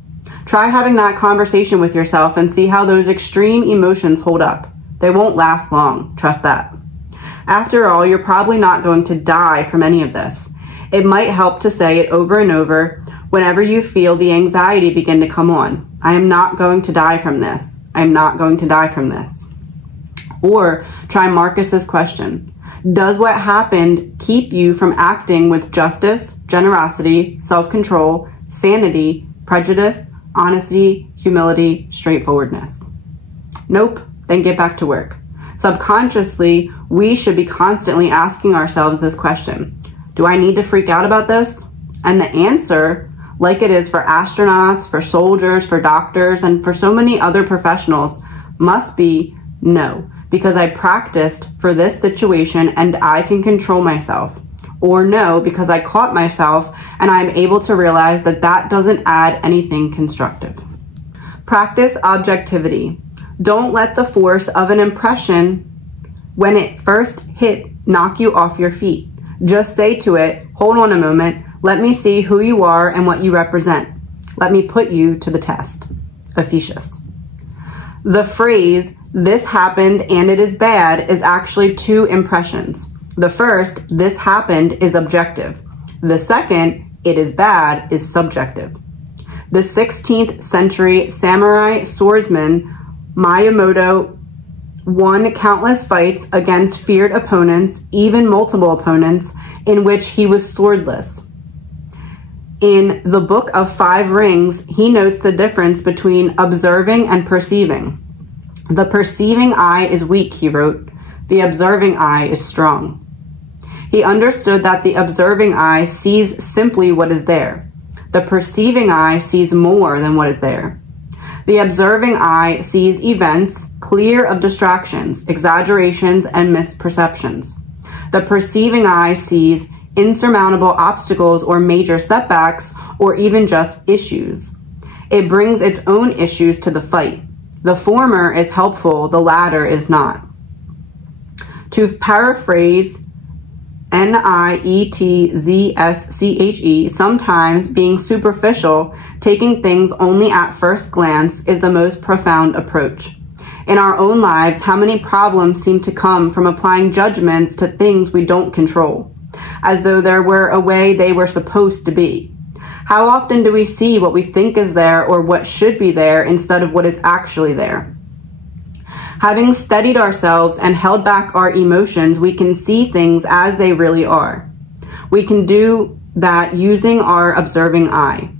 Try having that conversation with yourself and see how those extreme emotions hold up. They won't last long, trust that. After all, you're probably not going to die from any of this. It might help to say it over and over whenever you feel the anxiety begin to come on. I am not going to die from this. I am not going to die from this. Or try Marcus's question. Does what happened keep you from acting with justice, generosity, self-control, sanity, prejudice, honesty, humility, straightforwardness? Nope. Then get back to work. Subconsciously, we should be constantly asking ourselves this question. Do I need to freak out about this? And the answer, like it is for astronauts, for soldiers, for doctors, and for so many other professionals, must be no, because I practiced for this situation and I can control myself. Or no, because I caught myself and I'm able to realize that that doesn't add anything constructive. Practice objectivity. Don't let the force of an impression when it first hit knock you off your feet. Just say to it, hold on a moment, let me see who you are and what you represent. Let me put you to the test. Officious. The phrase, this happened and it is bad, is actually two impressions. The first, this happened, is objective. The second, it is bad, is subjective. The 16th century samurai swordsman Miyamoto won countless fights against feared opponents, even multiple opponents, in which he was swordless. In the Book of Five Rings, he notes the difference between observing and perceiving. The perceiving eye is weak, he wrote. The observing eye is strong. He understood that the observing eye sees simply what is there. The perceiving eye sees more than what is there. The observing eye sees events clear of distractions, exaggerations, and misperceptions. The perceiving eye sees insurmountable obstacles or major setbacks, or even just issues. It brings its own issues to the fight. The former is helpful, the latter is not. To paraphrase Nietzsche, sometimes being superficial, taking things only at first glance, is the most profound approach. In our own lives, how many problems seem to come from applying judgments to things we don't control, as though there were a way they were supposed to be? How often do we see what we think is there or what should be there instead of what is actually there? Having steadied ourselves and held back our emotions, we can see things as they really are. We can do that using our observing eye.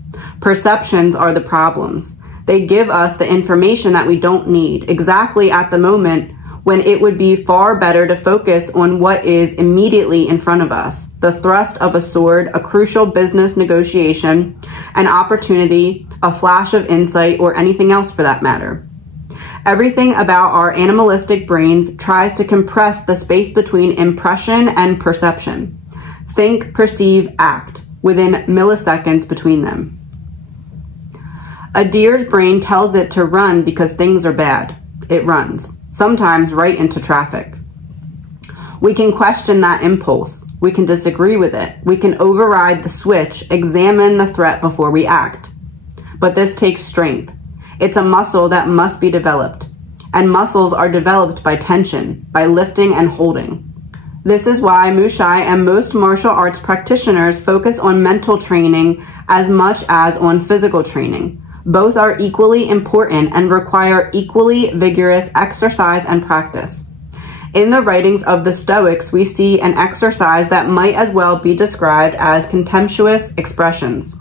Perceptions are the problems. They give us the information that we don't need exactly at the moment when it would be far better to focus on what is immediately in front of us, the thrust of a sword, a crucial business negotiation, an opportunity, a flash of insight, or anything else for that matter. Everything about our animalistic brains tries to compress the space between impression and perception. Think, perceive, act, within milliseconds between them. A deer's brain tells it to run because things are bad. It runs, sometimes right into traffic. We can question that impulse. We can disagree with it. We can override the switch, examine the threat before we act. But this takes strength. It's a muscle that must be developed. And muscles are developed by tension, by lifting and holding. This is why Muay and most martial arts practitioners focus on mental training as much as on physical training. Both are equally important and require equally vigorous exercise and practice. In the writings of the Stoics, we see an exercise that might as well be described as contemptuous expressions.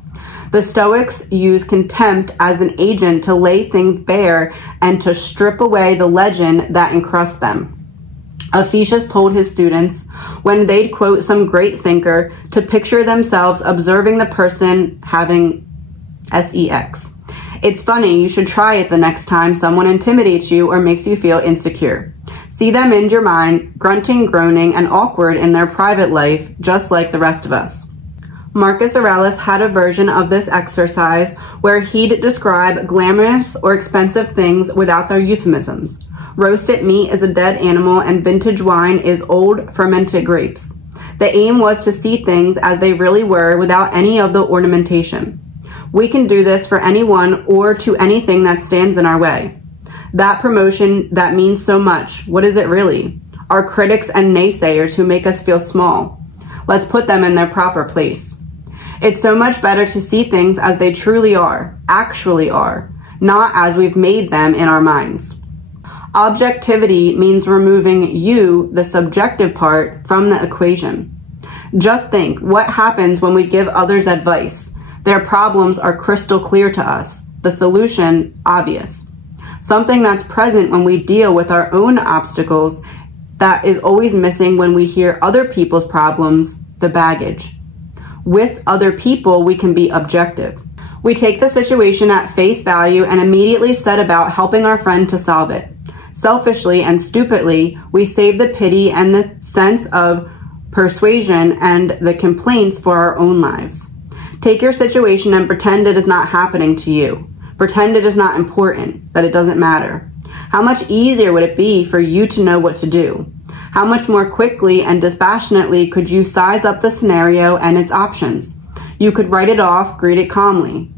The Stoics use contempt as an agent to lay things bare and to strip away the legend that encrusts them. Apicius told his students, when they'd quote some great thinker, to picture themselves observing the person having sex. It's funny, you should try it the next time someone intimidates you or makes you feel insecure. See them in your mind, grunting, groaning, and awkward in their private life, just like the rest of us. Marcus Aurelius had a version of this exercise where he'd describe glamorous or expensive things without their euphemisms. Roasted meat is a dead animal and vintage wine is old fermented grapes. The aim was to see things as they really were without any of the ornamentation. We can do this for anyone or to anything that stands in our way. That promotion that means so much, what is it really? Our critics and naysayers who make us feel small. Let's put them in their proper place. It's so much better to see things as they truly are, actually are, not as we've made them in our minds. Objectivity means removing you, the subjective part, from the equation. Just think, what happens when we give others advice? Their problems are crystal clear to us. The solution, obvious. Something that's present when we deal with our own obstacles that is always missing when we hear other people's problems, the baggage. With other people, we can be objective. We take the situation at face value and immediately set about helping our friend to solve it. Selfishly and stupidly, we save the pity and the sense of persuasion and the complaints for our own lives. Take your situation and pretend it is not happening to you. Pretend it is not important, that it doesn't matter. How much easier would it be for you to know what to do? How much more quickly and dispassionately could you size up the scenario and its options? You could write it off, greet it calmly.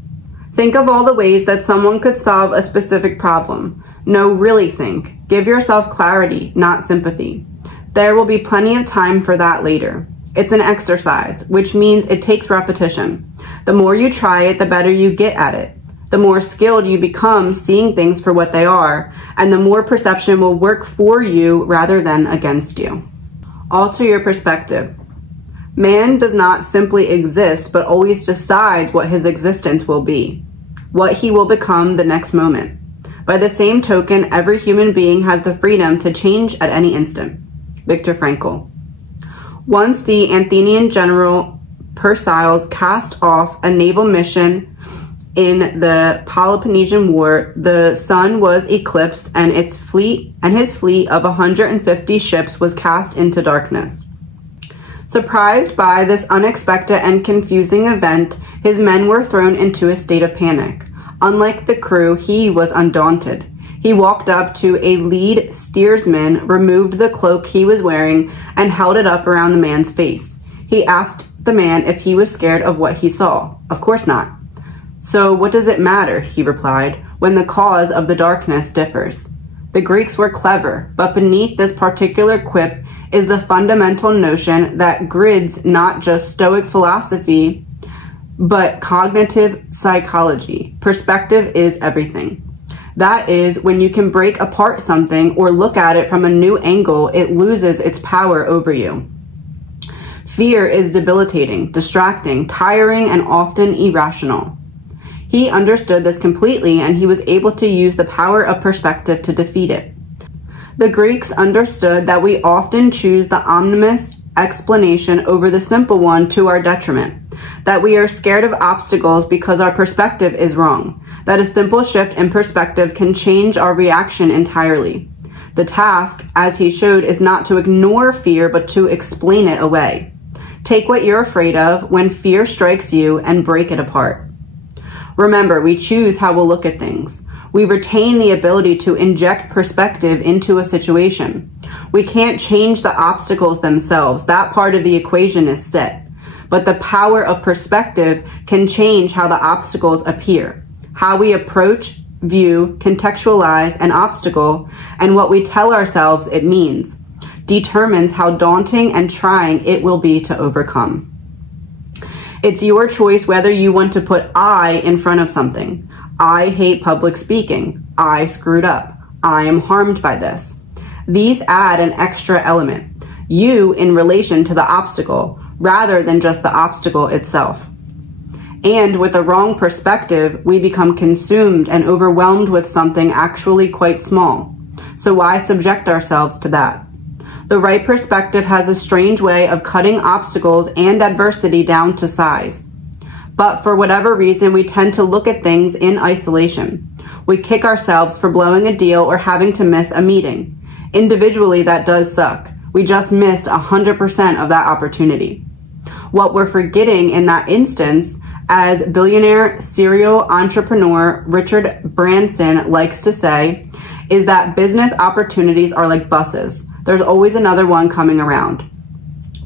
Think of all the ways that someone could solve a specific problem. No, really think. Give yourself clarity, not sympathy. There will be plenty of time for that later. It's an exercise, which means it takes repetition. The more you try it, the better you get at it. The more skilled you become seeing things for what they are, and the more perception will work for you rather than against you. Alter your perspective. Man does not simply exist, but always decides what his existence will be, what he will become the next moment. By the same token, every human being has the freedom to change at any instant. Viktor Frankl. Once the Athenian general Persiles cast off a naval mission in the Peloponnesian War, the sun was eclipsed and his fleet of 150 ships was cast into darkness. Surprised by this unexpected and confusing event, his men were thrown into a state of panic. Unlike the crew, he was undaunted. He walked up to a lead steersman, removed the cloak he was wearing, and held it up around the man's face. He asked the man if he was scared of what he saw. Of course not. So what does it matter, he replied, when the cause of the darkness differs? The Greeks were clever, but beneath this particular quip is the fundamental notion that grids not just Stoic philosophy, but cognitive psychology. Perspective is everything. That is, when you can break apart something or look at it from a new angle, it loses its power over you. Fear is debilitating, distracting, tiring, and often irrational. He understood this completely, and he was able to use the power of perspective to defeat it. The Greeks understood that we often choose the omnibus explanation over the simple one to our detriment, that we are scared of obstacles because our perspective is wrong, that a simple shift in perspective can change our reaction entirely. The task, as he showed, is not to ignore fear, but to explain it away. Take what you're afraid of when fear strikes you and break it apart. Remember, we choose how we'll look at things. We retain the ability to inject perspective into a situation. We can't change the obstacles themselves. That part of the equation is set. But the power of perspective can change how the obstacles appear, how we approach, view, contextualize an obstacle, and what we tell ourselves it means, determines how daunting and trying it will be to overcome. It's your choice whether you want to put I in front of something. I hate public speaking. I screwed up. I am harmed by this. These add an extra element, you in relation to the obstacle, rather than just the obstacle itself. And with a wrong perspective, we become consumed and overwhelmed with something actually quite small. So why subject ourselves to that? The right perspective has a strange way of cutting obstacles and adversity down to size. But for whatever reason, we tend to look at things in isolation. We kick ourselves for blowing a deal or having to miss a meeting. Individually, that does suck. We just missed 100% of that opportunity. What we're forgetting in that instance, as billionaire serial entrepreneur Richard Branson likes to say, is that business opportunities are like buses. There's always another one coming around.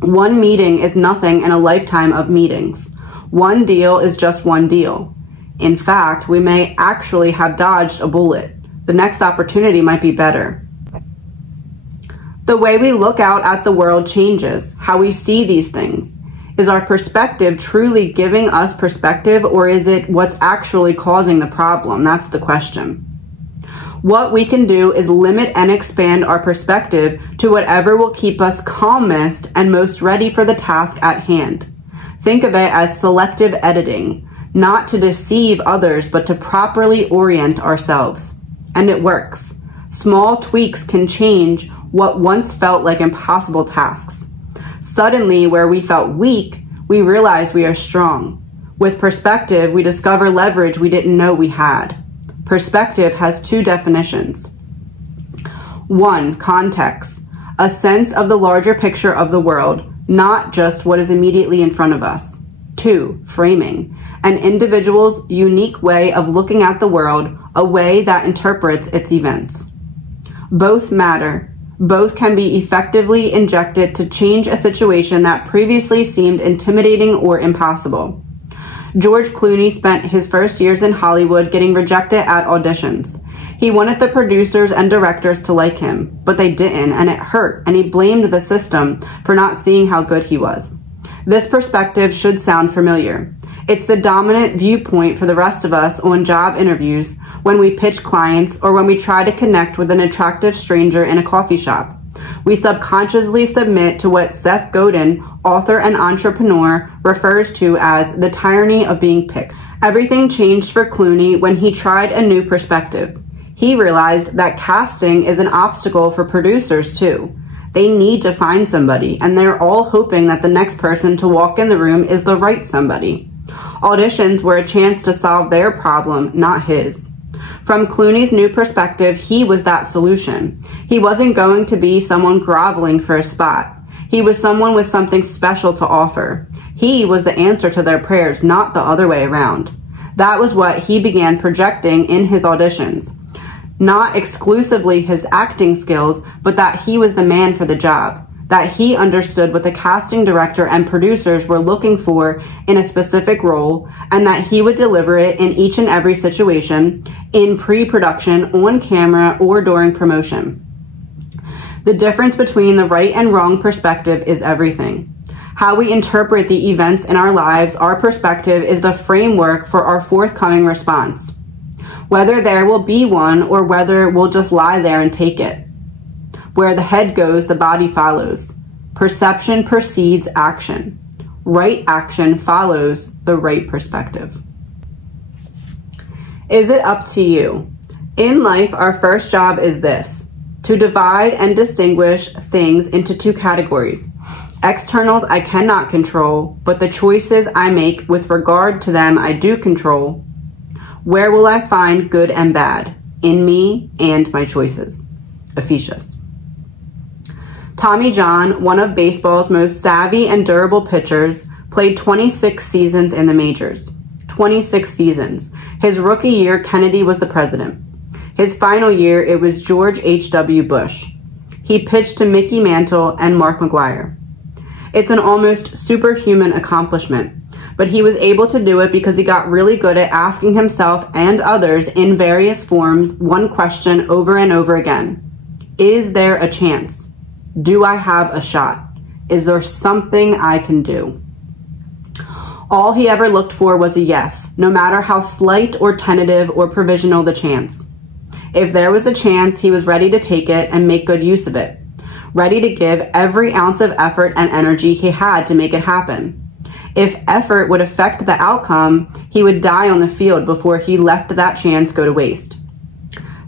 One meeting is nothing in a lifetime of meetings. One deal is just one deal. In fact, we may actually have dodged a bullet. The next opportunity might be better. The way we look out at the world changes, how we see these things. Is our perspective truly giving us perspective, or is it what's actually causing the problem? That's the question. What we can do is limit and expand our perspective to whatever will keep us calmest and most ready for the task at hand. Think of it as selective editing, not to deceive others, but to properly orient ourselves. And it works. Small tweaks can change what once felt like impossible tasks. Suddenly, where we felt weak, we realize we are strong. With perspective, we discover leverage we didn't know we had. Perspective has two definitions. 1, context, a sense of the larger picture of the world, not just what is immediately in front of us. 2, framing, an individual's unique way of looking at the world, a way that interprets its events. Both matter. Both can be effectively injected to change a situation that previously seemed intimidating or impossible. George Clooney spent his first years in Hollywood getting rejected at auditions. He wanted the producers and directors to like him, but they didn't, and it hurt, and he blamed the system for not seeing how good he was. This perspective should sound familiar. It's the dominant viewpoint for the rest of us on job interviews, when we pitch clients, or when we try to connect with an attractive stranger in a coffee shop. We subconsciously submit to what Seth Godin, author and entrepreneur, refers to as the tyranny of being picked. Everything changed for Clooney when he tried a new perspective. He realized that casting is an obstacle for producers too. They need to find somebody, and they're all hoping that the next person to walk in the room is the right somebody. Auditions were a chance to solve their problem, not his. From Clooney's new perspective, he was that solution. He wasn't going to be someone groveling for a spot. He was someone with something special to offer. He was the answer to their prayers, not the other way around. That was what he began projecting in his auditions. Not exclusively his acting skills, but that he was the man for the job. That he understood what the casting director and producers were looking for in a specific role, and that he would deliver it in each and every situation, in pre-production, on camera, or during promotion. The difference between the right and wrong perspective is everything. How we interpret the events in our lives, our perspective is the framework for our forthcoming response. Whether there will be one or whether we'll just lie there and take it. Where the head goes, the body follows. Perception precedes action. Right action follows the right perspective. Is it up to you? In life, our first job is this: to divide and distinguish things into two categories. Externals I cannot control, but the choices I make with regard to them I do control. Where will I find good and bad? In me and my choices. Ephesians. Tommy John, one of baseball's most savvy and durable pitchers, played 26 seasons in the majors. 26 seasons. His rookie year, Kennedy was the president. His final year, it was George H.W. Bush. He pitched to Mickey Mantle and Mark McGwire. It's an almost superhuman accomplishment, but he was able to do it because he got really good at asking himself and others in various forms one question over and over again. Is there a chance? Do I have a shot? Is there something I can do? All he ever looked for was a yes, no matter how slight or tentative or provisional the chance. If there was a chance, he was ready to take it and make good use of it, ready to give every ounce of effort and energy he had to make it happen. If effort would affect the outcome, he would die on the field before he let that chance go to waste.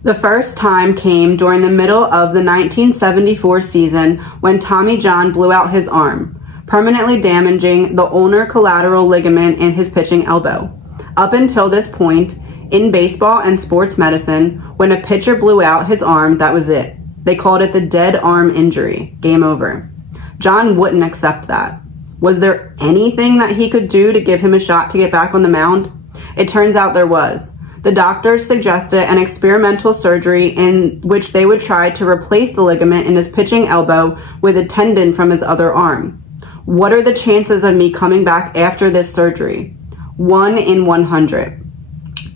The first time came during the middle of the 1974 season when Tommy John blew out his arm, permanently damaging the ulnar collateral ligament in his pitching elbow. Up until this point, in baseball and sports medicine, when a pitcher blew out his arm, that was it. They called it the dead arm injury. Game over. John wouldn't accept that. Was there anything that he could do to give him a shot to get back on the mound? It turns out there was. The doctors suggested an experimental surgery in which they would try to replace the ligament in his pitching elbow with a tendon from his other arm. What are the chances of me coming back after this surgery? 1 in 100.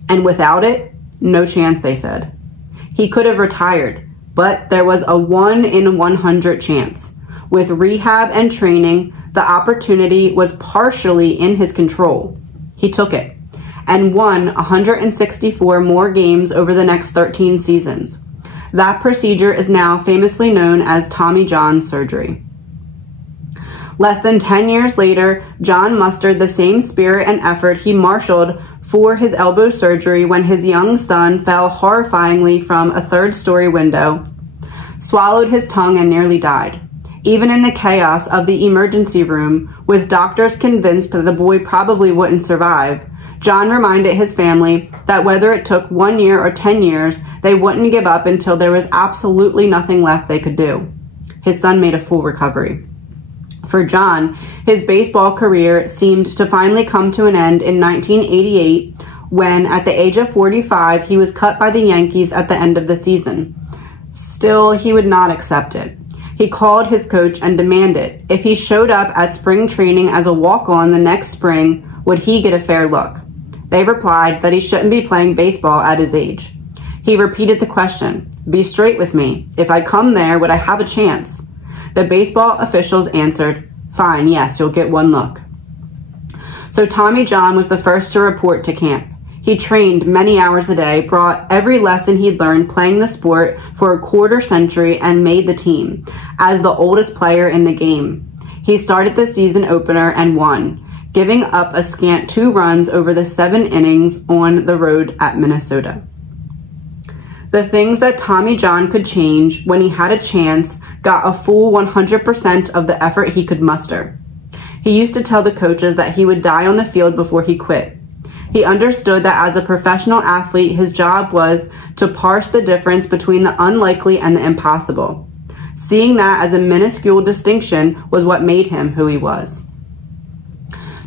And without it, no chance, they said. He could have retired, but there was a 1 in 100 chance. With rehab and training, the opportunity was partially in his control. He took it and won 164 more games over the next 13 seasons. That procedure is now famously known as Tommy John surgery. Less than 10 years later, John mustered the same spirit and effort he marshaled for his elbow surgery when his young son fell horrifyingly from a third-story window, swallowed his tongue, and nearly died. Even in the chaos of the emergency room, with doctors convinced that the boy probably wouldn't survive, John reminded his family that whether it took 1 year or 10 years, they wouldn't give up until there was absolutely nothing left they could do. His son made a full recovery. For John, his baseball career seemed to finally come to an end in 1988 when, at the age of 45, he was cut by the Yankees at the end of the season. Still, he would not accept it. He called his coach and demanded if he showed up at spring training as a walk-on the next spring, would he get a fair look? They replied that he shouldn't be playing baseball at his age. He repeated the question, "Be straight with me. If I come there, would I have a chance?" The baseball officials answered, "Fine, yes, you'll get one look." So Tommy John was the first to report to camp. He trained many hours a day, brought every lesson he'd learned playing the sport for a quarter century, and made the team as the oldest player in the game. He started the season opener and won, giving up a scant 2 runs over the 7 innings on the road at Minnesota. The things that Tommy John could change when he had a chance got a full 100% of the effort he could muster. He used to tell the coaches that he would die on the field before he quit. He understood that as a professional athlete, his job was to parse the difference between the unlikely and the impossible. Seeing that as a minuscule distinction was what made him who he was.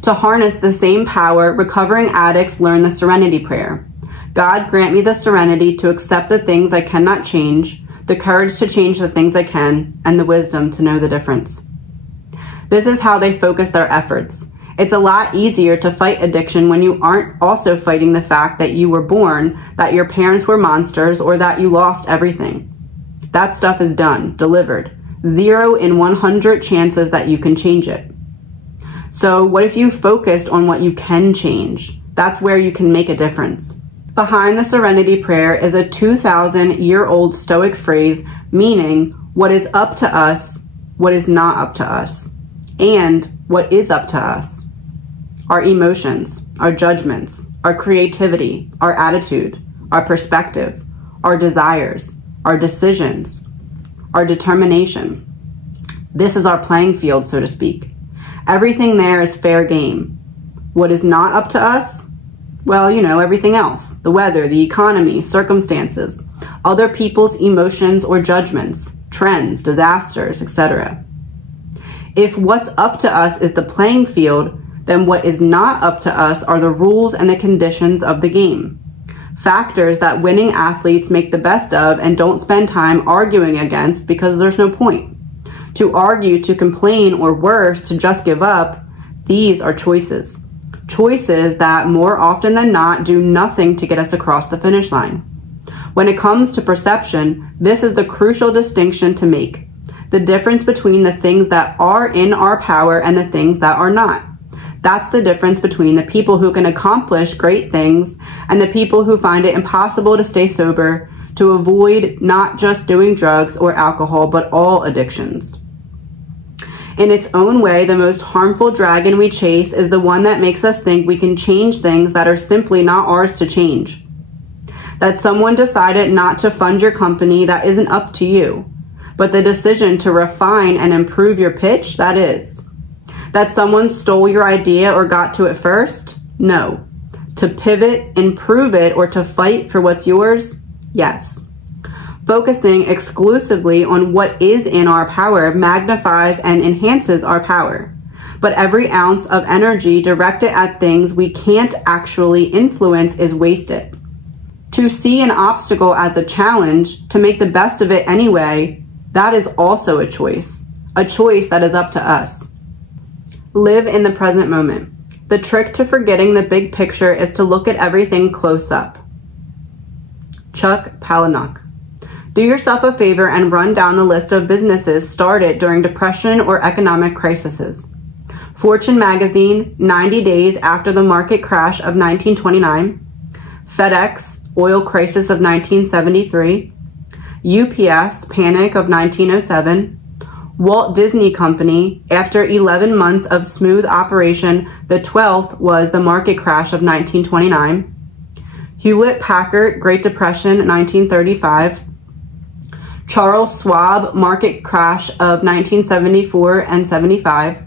To harness the same power, recovering addicts learn the serenity prayer. God, grant me the serenity to accept the things I cannot change, the courage to change the things I can, and the wisdom to know the difference. This is how they focus their efforts. It's a lot easier to fight addiction when you aren't also fighting the fact that you were born, that your parents were monsters, or that you lost everything. That stuff is done, delivered. 0 in 100 chances that you can change it. So what if you focused on what you can change? That's where you can make a difference. Behind the serenity prayer is a 2,000-year-old Stoic phrase meaning, what is up to us what is not up to us, and what is up to us. Our emotions, our judgments, our creativity, our attitude, our perspective, our desires, our decisions, our determination. This is our playing field, so to speak. Everything there is fair game. What is not up to us? Well, you know, everything else. The weather, the economy, circumstances, other people's emotions or judgments, trends, disasters, etc. If what's up to us is the playing field, then what is not up to us are the rules and the conditions of the game. Factors that winning athletes make the best of and don't spend time arguing against because there's no point. To argue, to complain, or worse, to just give up, these are choices. Choices that, more often than not, do nothing to get us across the finish line. When it comes to perception, this is the crucial distinction to make. The difference between the things that are in our power and the things that are not. That's the difference between the people who can accomplish great things and the people who find it impossible to stay sober, to avoid not just doing drugs or alcohol, but all addictions. In its own way, the most harmful dragon we chase is the one that makes us think we can change things that are simply not ours to change. That someone decided not to fund your company, that isn't up to you. But the decision to refine and improve your pitch, that is. That someone stole your idea or got to it first? No. To pivot, improve it, or to fight for what's yours? Yes. Focusing exclusively on what is in our power magnifies and enhances our power. But every ounce of energy directed at things we can't actually influence is wasted. To see an obstacle as a challenge, to make the best of it anyway, that is also a choice that is up to us. Live in the present moment. The trick to forgetting the big picture is to look at everything close up. Chuck Palahniuk. Do yourself a favor and run down the list of businesses started during depression or economic crises. Fortune magazine, 90 days after the market crash of 1929. FedEx, oil crisis of 1973. UPS, panic of 1907. Walt Disney Company, after 11 months of smooth operation, the 12th was the market crash of 1929. Hewlett-Packard, Great Depression, 1935. Charles Schwab, market crash of 1974 and 75.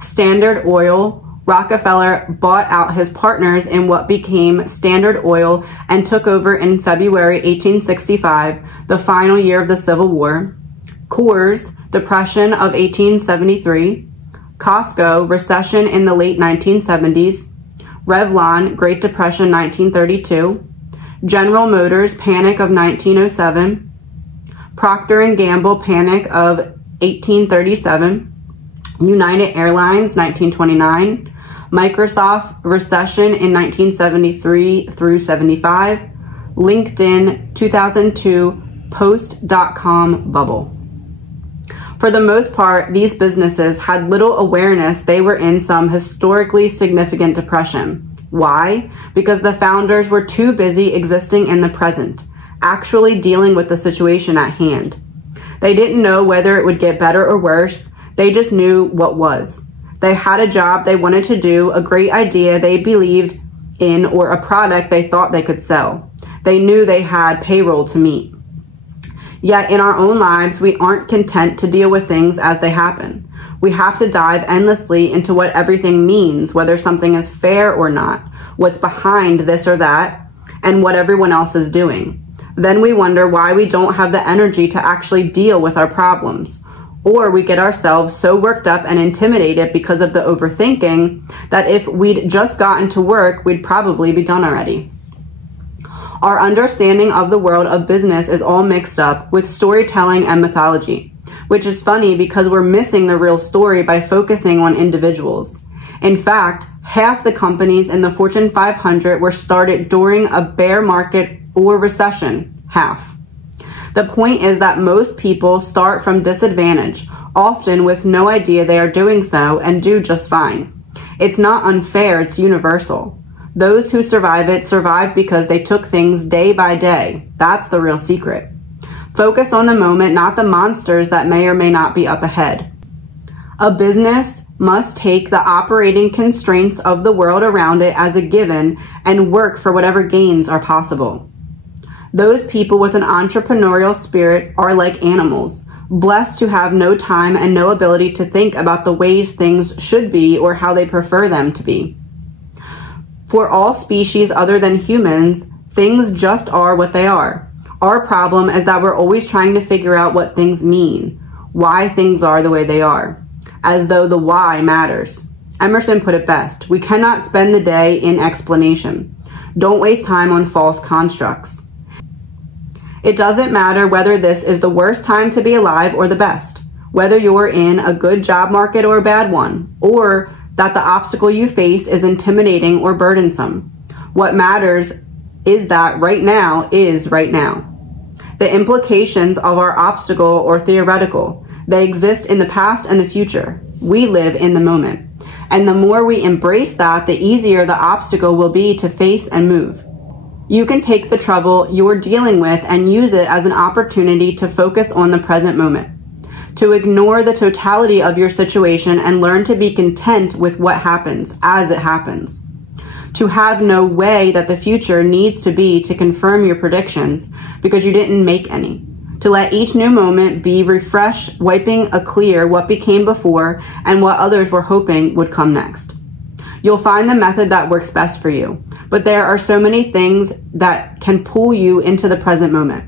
Standard Oil, Rockefeller bought out his partners in what became Standard Oil and took over in February 1865, the final year of the Civil War. Coors, Depression of 1873. Costco, recession in the late 1970s. Revlon, Great Depression 1932. General Motors, panic of 1907. Procter & Gamble, panic of 1837. United Airlines, 1929. Microsoft, recession in 1973 through 75. LinkedIn, 2002, post.com bubble. For the most part, these businesses had little awareness they were in some historically significant depression. Why? Because the founders were too busy existing in the present, actually dealing with the situation at hand. They didn't know whether it would get better or worse. They just knew what was. They had a job they wanted to do, a great idea they believed in, or a product they thought they could sell. They knew they had payroll to meet. Yet in our own lives, we aren't content to deal with things as they happen. We have to dive endlessly into what everything means, whether something is fair or not, what's behind this or that, and what everyone else is doing. Then we wonder why we don't have the energy to actually deal with our problems. Or we get ourselves so worked up and intimidated because of the overthinking that if we'd just gotten to work, we'd probably be done already. Our understanding of the world of business is all mixed up with storytelling and mythology, which is funny because we're missing the real story by focusing on individuals. In fact, half the companies in the Fortune 500 were started during a bear market or recession. Half. The point is that most people start from disadvantage, often with no idea they are doing so, and do just fine. It's not unfair, it's universal. Those who survive it survive because they took things day by day. That's the real secret. Focus on the moment, not the monsters that may or may not be up ahead. A business must take the operating constraints of the world around it as a given and work for whatever gains are possible. Those people with an entrepreneurial spirit are like animals, blessed to have no time and no ability to think about the ways things should be or how they prefer them to be. For all species other than humans, things just are what they are. Our problem is that we're always trying to figure out what things mean, why things are the way they are, as though the why matters. Emerson put it best, we cannot spend the day in explanation. Don't waste time on false constructs. It doesn't matter whether this is the worst time to be alive or the best, whether you're in a good job market or a bad one, or that the obstacle you face is intimidating or burdensome. What matters is that right now is right now. The implications of our obstacle are theoretical. They exist in the past and the future. We live in the moment. And the more we embrace that, the easier the obstacle will be to face and move. You can take the trouble you're dealing with and use it as an opportunity to focus on the present moment, to ignore the totality of your situation and learn to be content with what happens as it happens. To have no way that the future needs to be to confirm your predictions because you didn't make any. To let each new moment be refreshed, wiping clear what became before and what others were hoping would come next. You'll find the method that works best for you, but there are so many things that can pull you into the present moment.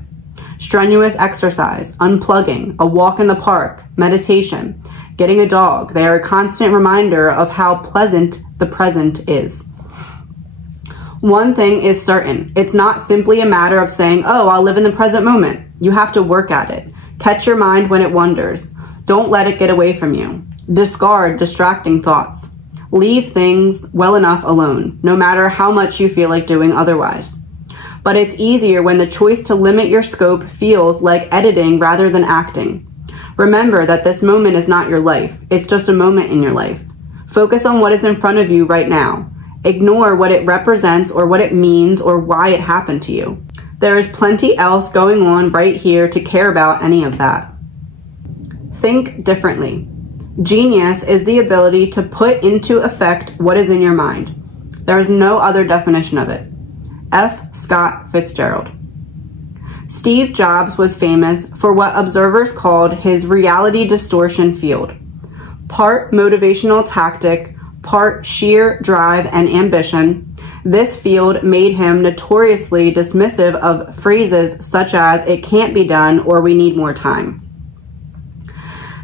Strenuous exercise, unplugging, a walk in the park, meditation, getting a dog. They are a constant reminder of how pleasant the present is. One thing is certain, it's not simply a matter of saying, oh, I'll live in the present moment. You have to work at it. Catch your mind when it wanders. Don't let it get away from you. Discard distracting thoughts. Leave things well enough alone, no matter how much you feel like doing otherwise. But it's easier when the choice to limit your scope feels like editing rather than acting. Remember that this moment is not your life. It's just a moment in your life. Focus on what is in front of you right now. Ignore what it represents or what it means or why it happened to you. There is plenty else going on right here to care about any of that. Think differently. Genius is the ability to put into effect what is in your mind. There is no other definition of it. F. Scott Fitzgerald. Steve Jobs was famous for what observers called his reality distortion field. Part motivational tactic, part sheer drive and ambition, this field made him notoriously dismissive of phrases such as "it can't be done" or "we need more time."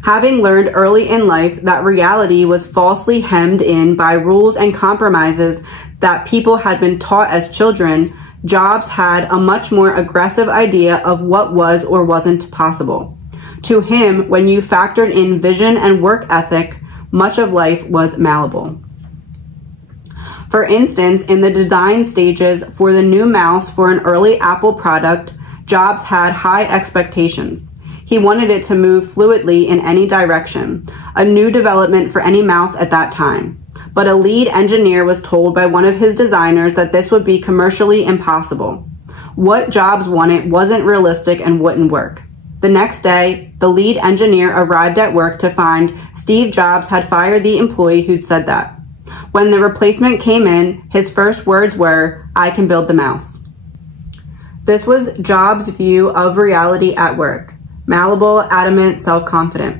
Having learned early in life that reality was falsely hemmed in by rules and compromises that people had been taught as children, Jobs had a much more aggressive idea of what was or wasn't possible. To him, when you factored in vision and work ethic, much of life was malleable. For instance, in the design stages for the new mouse for an early Apple product, Jobs had high expectations. He wanted it to move fluidly in any direction, a new development for any mouse at that time. But a lead engineer was told by one of his designers that this would be commercially impossible. What Jobs wanted wasn't realistic and wouldn't work. The next day, the lead engineer arrived at work to find Steve Jobs had fired the employee who'd said that. When the replacement came in, his first words were, "I can build the mouse." This was Jobs' view of reality at work. Malleable, adamant, self-confident.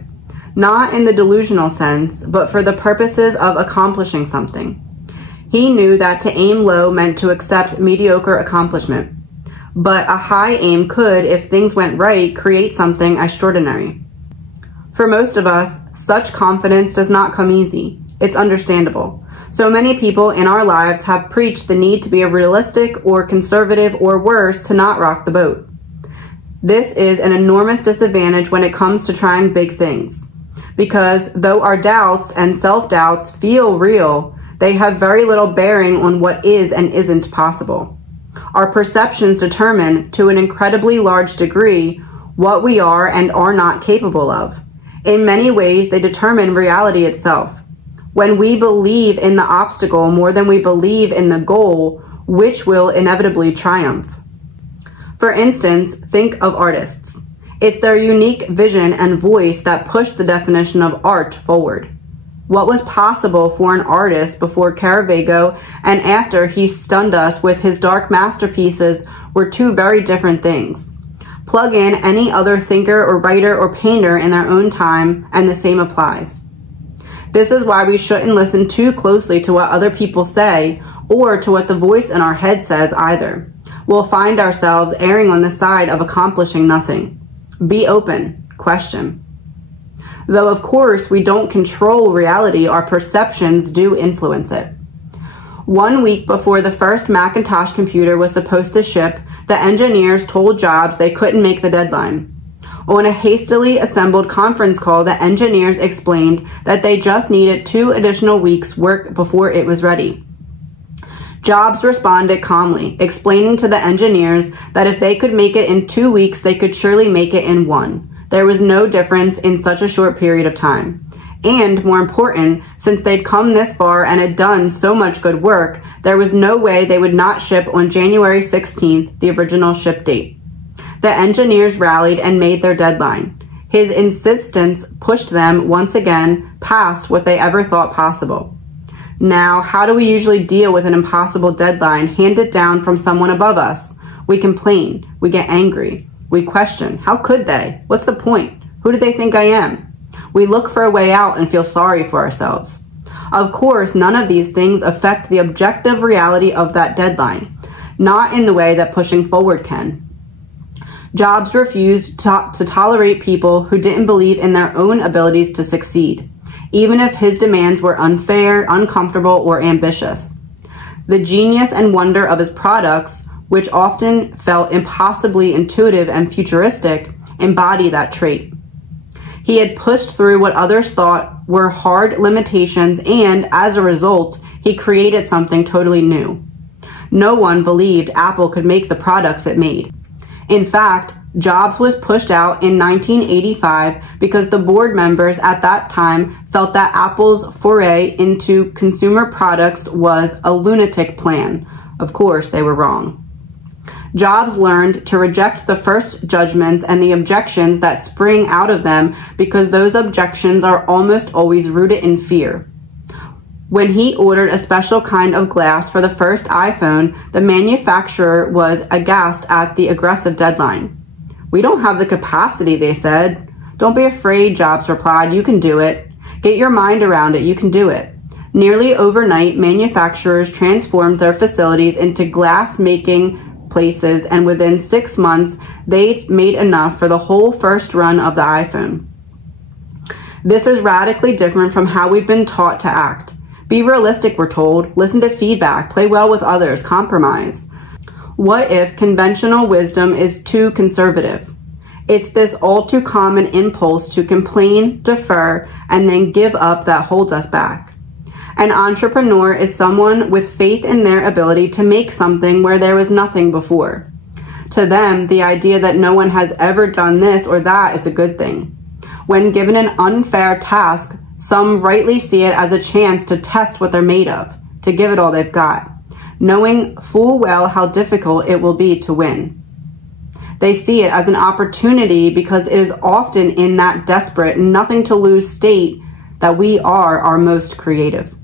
Not in the delusional sense, but for the purposes of accomplishing something. He knew that to aim low meant to accept mediocre accomplishment. But a high aim could, if things went right, create something extraordinary. For most of us, such confidence does not come easy. It's understandable. So many people in our lives have preached the need to be a realistic or conservative or worse, to not rock the boat. This is an enormous disadvantage when it comes to trying big things. Because though our doubts and self-doubts feel real, they have very little bearing on what is and isn't possible. Our perceptions determine, to an incredibly large degree, what we are and are not capable of. In many ways, they determine reality itself. When we believe in the obstacle more than we believe in the goal, which will inevitably triumph? For instance, think of artists. It's their unique vision and voice that pushed the definition of art forward. What was possible for an artist before Caravaggio and after he stunned us with his dark masterpieces were two very different things. Plug in any other thinker or writer or painter in their own time, and the same applies. This is why we shouldn't listen too closely to what other people say or to what the voice in our head says either. We'll find ourselves erring on the side of accomplishing nothing. Be open. Question. Though, of course, we don't control reality, our perceptions do influence it. 1 week before the first Macintosh computer was supposed to ship, the engineers told Jobs they couldn't make the deadline. On a hastily assembled conference call, the engineers explained that they just needed 2 additional weeks' work before it was ready. Jobs responded calmly, explaining to the engineers that if they could make it in 2 weeks, they could surely make it in 1. There was no difference in such a short period of time. And, more important, since they'd come this far and had done so much good work, there was no way they would not ship on January 16th, the original ship date. The engineers rallied and made their deadline. His insistence pushed them, once again, past what they ever thought possible. Now, how do we usually deal with an impossible deadline handed down from someone above us? We complain. We get angry. We question. How could they? What's the point? Who do they think I am? We look for a way out and feel sorry for ourselves. Of course, none of these things affect the objective reality of that deadline, not in the way that pushing forward can. Jobs refused to tolerate people who didn't believe in their own abilities to succeed, even if his demands were unfair, uncomfortable, or ambitious. The genius and wonder of his products, which often felt impossibly intuitive and futuristic, embody that trait. He had pushed through what others thought were hard limitations, and as a result, he created something totally new. No one believed Apple could make the products it made. In fact, Jobs was pushed out in 1985 because the board members at that time felt that Apple's foray into consumer products was a lunatic plan. Of course, they were wrong. Jobs learned to reject the first judgments and the objections that spring out of them because those objections are almost always rooted in fear. When he ordered a special kind of glass for the first iPhone, the manufacturer was aghast at the aggressive deadline. "We don't have the capacity," they said. "Don't be afraid," Jobs replied. "You can do it. Get your mind around it. You can do it." Nearly overnight, manufacturers transformed their facilities into glass-making places, and within 6 months, they'd made enough for the whole first run of the iPhone. This is radically different from how we've been taught to act. Be realistic, we're told. Listen to feedback. Play well with others. Compromise. What if conventional wisdom is too conservative? It's this all too common impulse to complain, defer, and then give up that holds us back. An entrepreneur is someone with faith in their ability to make something where there was nothing before. To them, the idea that no one has ever done this or that is a good thing. When given an unfair task, some rightly see it as a chance to test what they're made of, to give it all they've got, knowing full well how difficult it will be to win. They see it as an opportunity because it is often in that desperate, nothing-to-lose state that we are our most creative.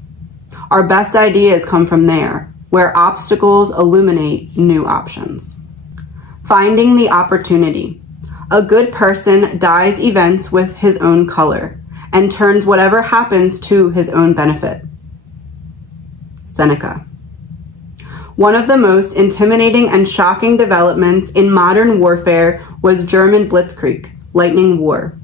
Our best ideas come from there, where obstacles illuminate new options. Finding the opportunity. A good person dyes events with his own color and turns whatever happens to his own benefit. Seneca. One of the most intimidating and shocking developments in modern warfare was German blitzkrieg, lightning war.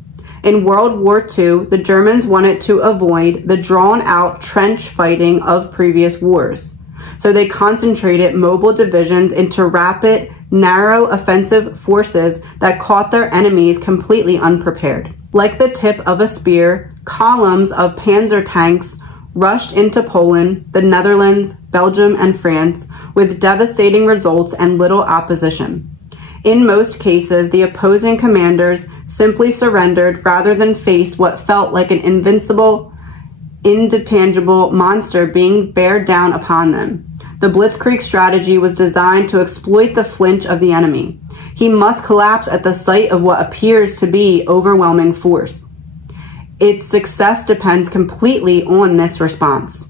In World War II, the Germans wanted to avoid the drawn-out trench fighting of previous wars, so they concentrated mobile divisions into rapid, narrow offensive forces that caught their enemies completely unprepared. Like the tip of a spear, columns of panzer tanks rushed into Poland, the Netherlands, Belgium, and France with devastating results and little opposition. In most cases, the opposing commanders simply surrendered rather than face what felt like an invincible, indetangible monster being bared down upon them. The blitzkrieg strategy was designed to exploit the flinch of the enemy. He must collapse at the sight of what appears to be overwhelming force. Its success depends completely on this response.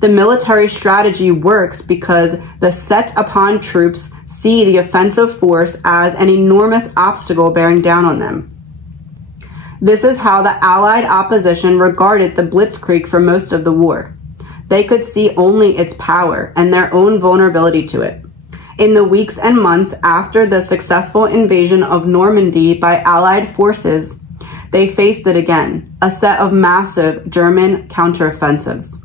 The military strategy works because the set upon troops see the offensive force as an enormous obstacle bearing down on them. This is how the Allied opposition regarded the Blitzkrieg for most of the war. They could see only its power and their own vulnerability to it. In the weeks and months after the successful invasion of Normandy by Allied forces, they faced it again, a set of massive German counteroffensives.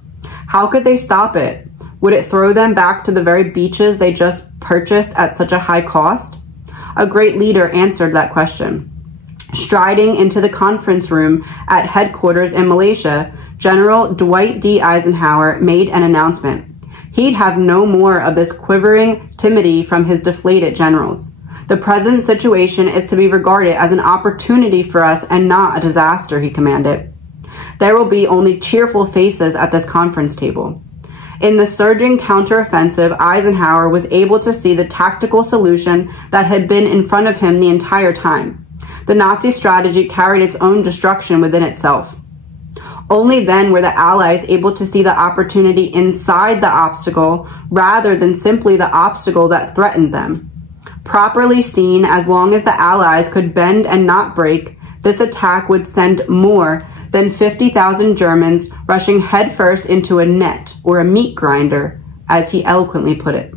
How could they stop it? Would it throw them back to the very beaches they just purchased at such a high cost? A great leader answered that question. Striding into the conference room at headquarters in Malaysia, General Dwight D. Eisenhower made an announcement. He'd have no more of this quivering timidity from his deflated generals. The present situation is to be regarded as an opportunity for us and not a disaster, he commanded. There will be only cheerful faces at this conference table. In the surging counteroffensive, Eisenhower was able to see the tactical solution that had been in front of him the entire time. The Nazi strategy carried its own destruction within itself. Only then were the Allies able to see the opportunity inside the obstacle rather than simply the obstacle that threatened them. Properly seen, as long as the Allies could bend and not break, this attack would send more than 50,000 Germans rushing headfirst into a net, or a meat grinder, as he eloquently put it.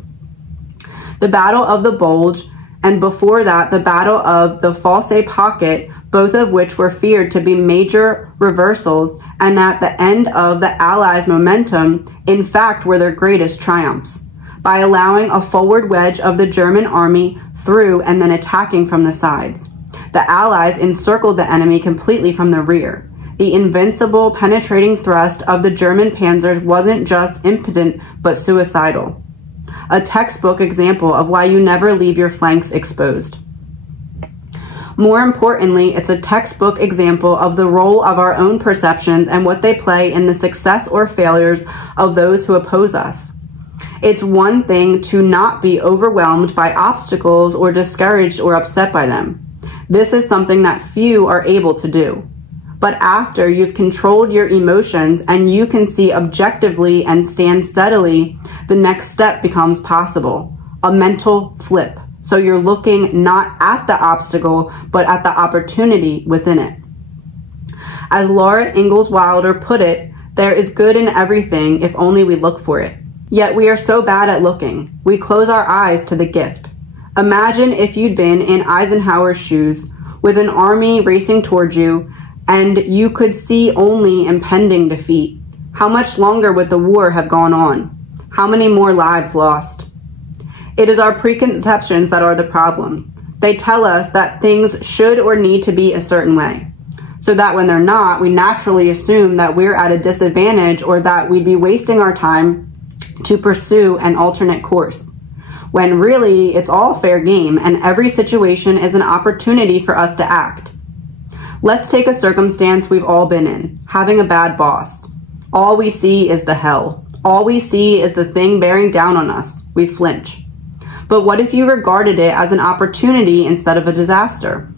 The Battle of the Bulge, and before that the Battle of the Fosse Pocket, both of which were feared to be major reversals, and at the end of the Allies' momentum, in fact, were their greatest triumphs. By allowing a forward wedge of the German army through and then attacking from the sides, the Allies encircled the enemy completely from the rear. The invincible penetrating thrust of the German panzers wasn't just impotent, but suicidal. A textbook example of why you never leave your flanks exposed. More importantly, it's a textbook example of the role of our own perceptions and what they play in the success or failures of those who oppose us. It's one thing to not be overwhelmed by obstacles or discouraged or upset by them. This is something that few are able to do. But after you've controlled your emotions and you can see objectively and stand steadily, the next step becomes possible, a mental flip. So you're looking not at the obstacle, but at the opportunity within it. As Laura Ingalls Wilder put it, there is good in everything if only we look for it. Yet we are so bad at looking. We close our eyes to the gift. Imagine if you'd been in Eisenhower's shoes, with an army racing towards you, and you could see only impending defeat. How much longer would the war have gone on? How many more lives lost? It is our preconceptions that are the problem. They tell us that things should or need to be a certain way, so that when they're not, we naturally assume that we're at a disadvantage or that we'd be wasting our time to pursue an alternate course, when really it's all fair game and every situation is an opportunity for us to act. Let's take a circumstance we've all been in, having a bad boss. All we see is the hell. All we see is the thing bearing down on us. We flinch. But what if you regarded it as an opportunity instead of a disaster?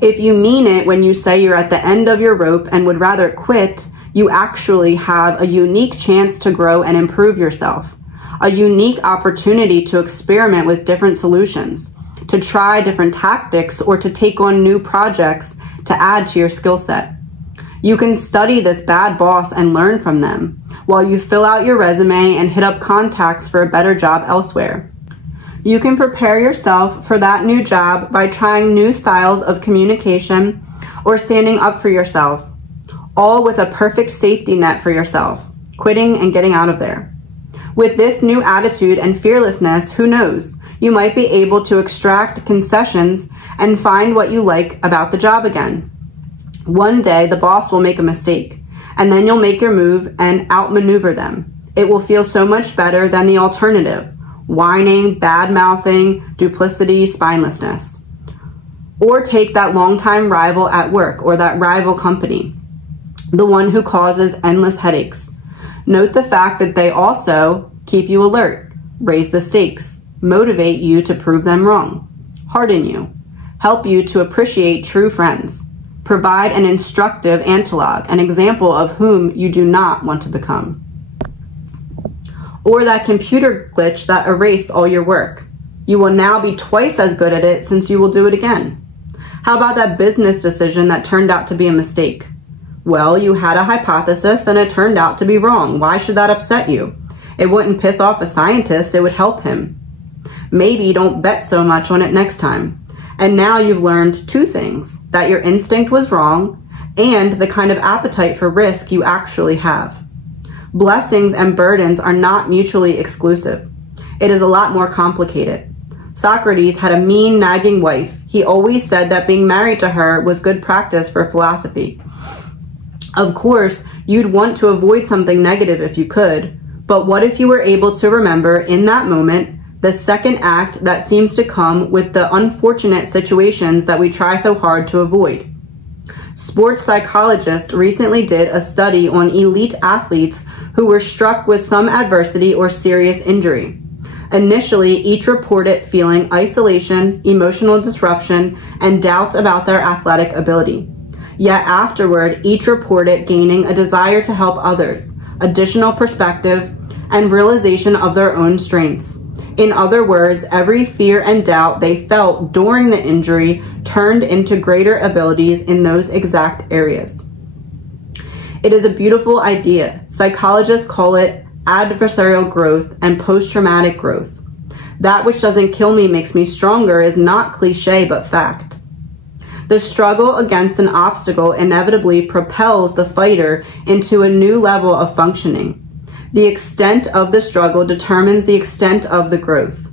If you mean it when you say you're at the end of your rope and would rather quit, you actually have a unique chance to grow and improve yourself. A unique opportunity to experiment with different solutions, to try different tactics, or to take on new projects to add to your skill set. You can study this bad boss and learn from them, while you fill out your resume and hit up contacts for a better job elsewhere. You can prepare yourself for that new job by trying new styles of communication or standing up for yourself, all with a perfect safety net for yourself, quitting and getting out of there. With this new attitude and fearlessness, who knows? You might be able to extract concessions and find what you like about the job again. One day, the boss will make a mistake, and then you'll make your move and outmaneuver them. It will feel so much better than the alternative: whining, bad-mouthing, duplicity, spinelessness. Or take that longtime rival at work or that rival company, the one who causes endless headaches. Note the fact that they also keep you alert, raise the stakes, motivate you to prove them wrong, harden you, help you to appreciate true friends, provide an instructive analogue, an example of whom you do not want to become. Or that computer glitch that erased all your work. You will now be twice as good at it since you will do it again. How about that business decision that turned out to be a mistake? Well, you had a hypothesis and it turned out to be wrong. Why should that upset you? It wouldn't piss off a scientist, it would help him. Maybe don't bet so much on it next time. And now you've learned two things: that your instinct was wrong and the kind of appetite for risk you actually have. Blessings and burdens are not mutually exclusive. It is a lot more complicated. Socrates had a mean, nagging wife. He always said that being married to her was good practice for philosophy. Of course, you'd want to avoid something negative if you could, but what if you were able to remember in that moment the second act that seems to come with the unfortunate situations that we try so hard to avoid? Sports psychologists recently did a study on elite athletes who were struck with some adversity or serious injury. Initially, each reported feeling isolation, emotional disruption, and doubts about their athletic ability. Yet afterward, each reported gaining a desire to help others, additional perspective, and realization of their own strengths. In other words, every fear and doubt they felt during the injury turned into greater abilities in those exact areas. It is a beautiful idea. Psychologists call it adversarial growth and post-traumatic growth. That which doesn't kill me makes me stronger is not cliche but fact. The struggle against an obstacle inevitably propels the fighter into a new level of functioning. The extent of the struggle determines the extent of the growth.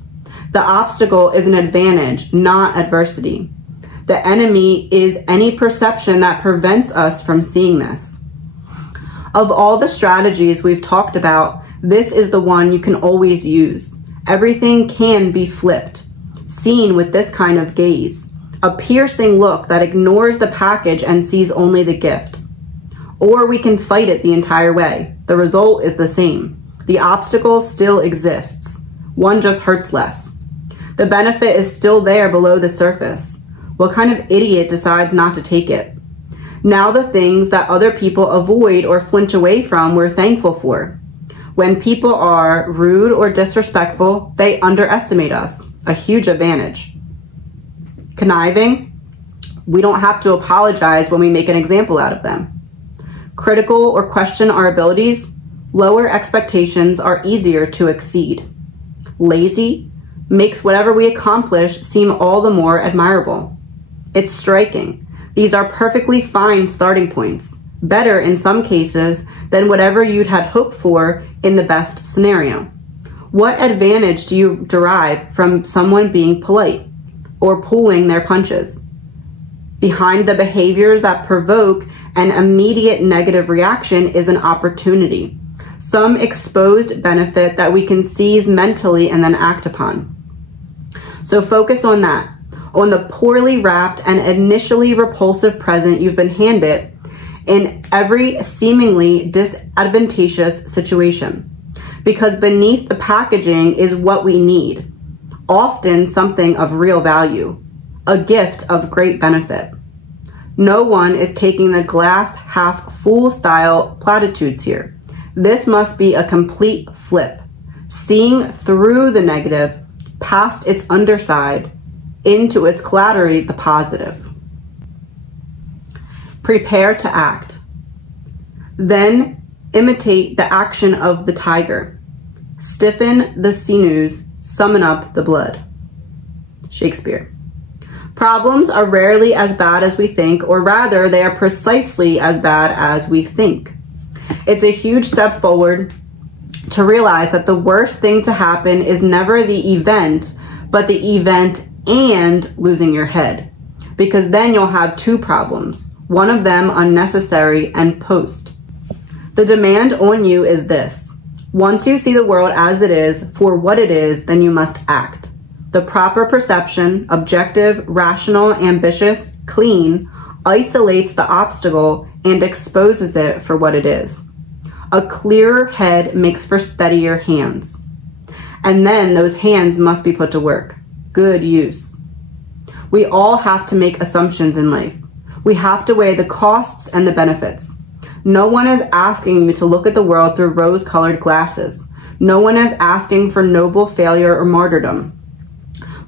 The obstacle is an advantage, not adversity. The enemy is any perception that prevents us from seeing this. Of all the strategies we've talked about, this is the one you can always use. Everything can be flipped, seen with this kind of gaze, a piercing look that ignores the package and sees only the gift. Or we can fight it the entire way. The result is the same. The obstacle still exists. One just hurts less. The benefit is still there below the surface. What kind of idiot decides not to take it? Now the things that other people avoid or flinch away from we're thankful for. When people are rude or disrespectful, they underestimate us. A huge advantage. Conniving, we don't have to apologize when we make an example out of them. Critical or question our abilities, lower expectations are easier to exceed. Lazy makes whatever we accomplish seem all the more admirable. It's striking. These are perfectly fine starting points, better in some cases than whatever you'd had hoped for in the best scenario. What advantage do you derive from someone being polite or pulling their punches? Behind the behaviors that provoke an immediate negative reaction is an opportunity, some exposed benefit that we can seize mentally and then act upon. So focus on that, on the poorly wrapped and initially repulsive present you've been handed in every seemingly disadvantageous situation. Because beneath the packaging is what we need, often something of real value, a gift of great benefit. No one is taking the glass half full style platitudes here. This must be a complete flip, seeing through the negative, past its underside, into its collaterally the positive. Prepare to act. Then imitate the action of the tiger. Stiffen the sinews, summon up the blood. Shakespeare. Problems are rarely as bad as we think, or rather, they are precisely as bad as we think. It's a huge step forward to realize that the worst thing to happen is never the event, but the event and losing your head. Because then you'll have two problems, one of them unnecessary and post. The demand on you is this: once you see the world as it is, for what it is, then you must act. The proper perception, objective, rational, ambitious, clean, isolates the obstacle and exposes it for what it is. A clearer head makes for steadier hands. And then those hands must be put to work. Good use. We all have to make assumptions in life. We have to weigh the costs and the benefits. No one is asking you to look at the world through rose-colored glasses. No one is asking for noble failure or martyrdom.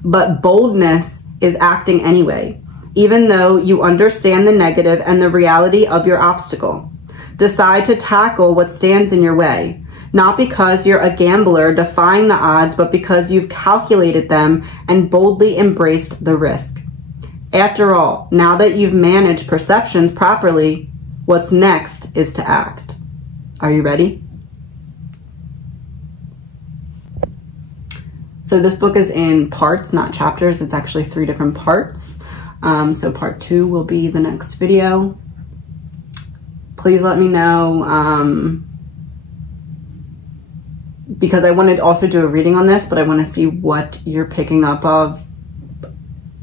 But boldness is acting anyway, even though you understand the negative and the reality of your obstacle. Decide to tackle what stands in your way, not because you're a gambler defying the odds, but because you've calculated them and boldly embraced the risk. After all, now that you've managed perceptions properly, what's next is to act. Are you ready? So this book is in parts, not chapters. It's actually 3 different parts. So part 2 will be the next video. Please let me know, because I wanted to also do a reading on this, but I want to see what you're picking up of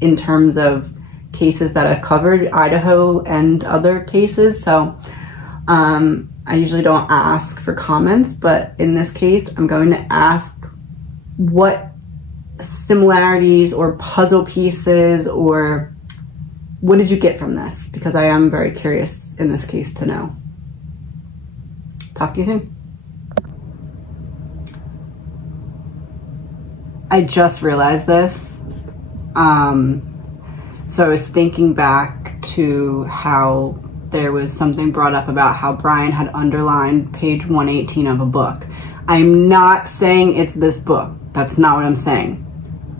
in terms of cases that I've covered, Idaho and other cases. So I usually don't ask for comments, but in this case, I'm going to ask what similarities or puzzle pieces, or what did you get from this? Because I am very curious in this case to know. Talk to you soon. I just realized this. So I was thinking back to how there was something brought up about how Brian had underlined page 118 of a book. I'm not saying it's this book. That's not what I'm saying.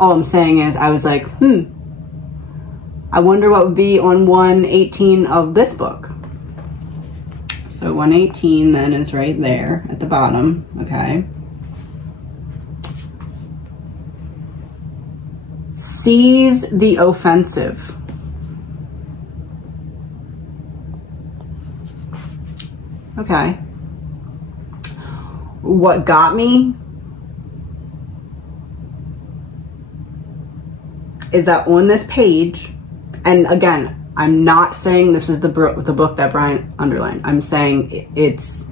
All I'm saying is I was like, I wonder what would be on 118 of this book. So 118 then is right there at the bottom, okay? Seize the offensive. Okay. What got me is that on this page, and again, I'm not saying this is the book that Brian underlined. I'm saying it's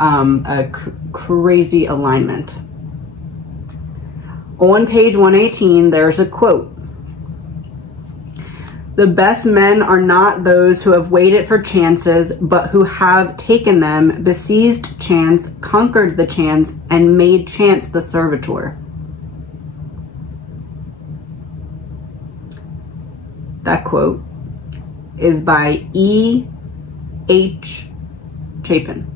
a crazy alignment. On page 118, there's a quote. The best men are not those who have waited for chances, but who have taken them, besieged chance, conquered the chance, and made chance the servitor. That quote is by E.H. Chapin.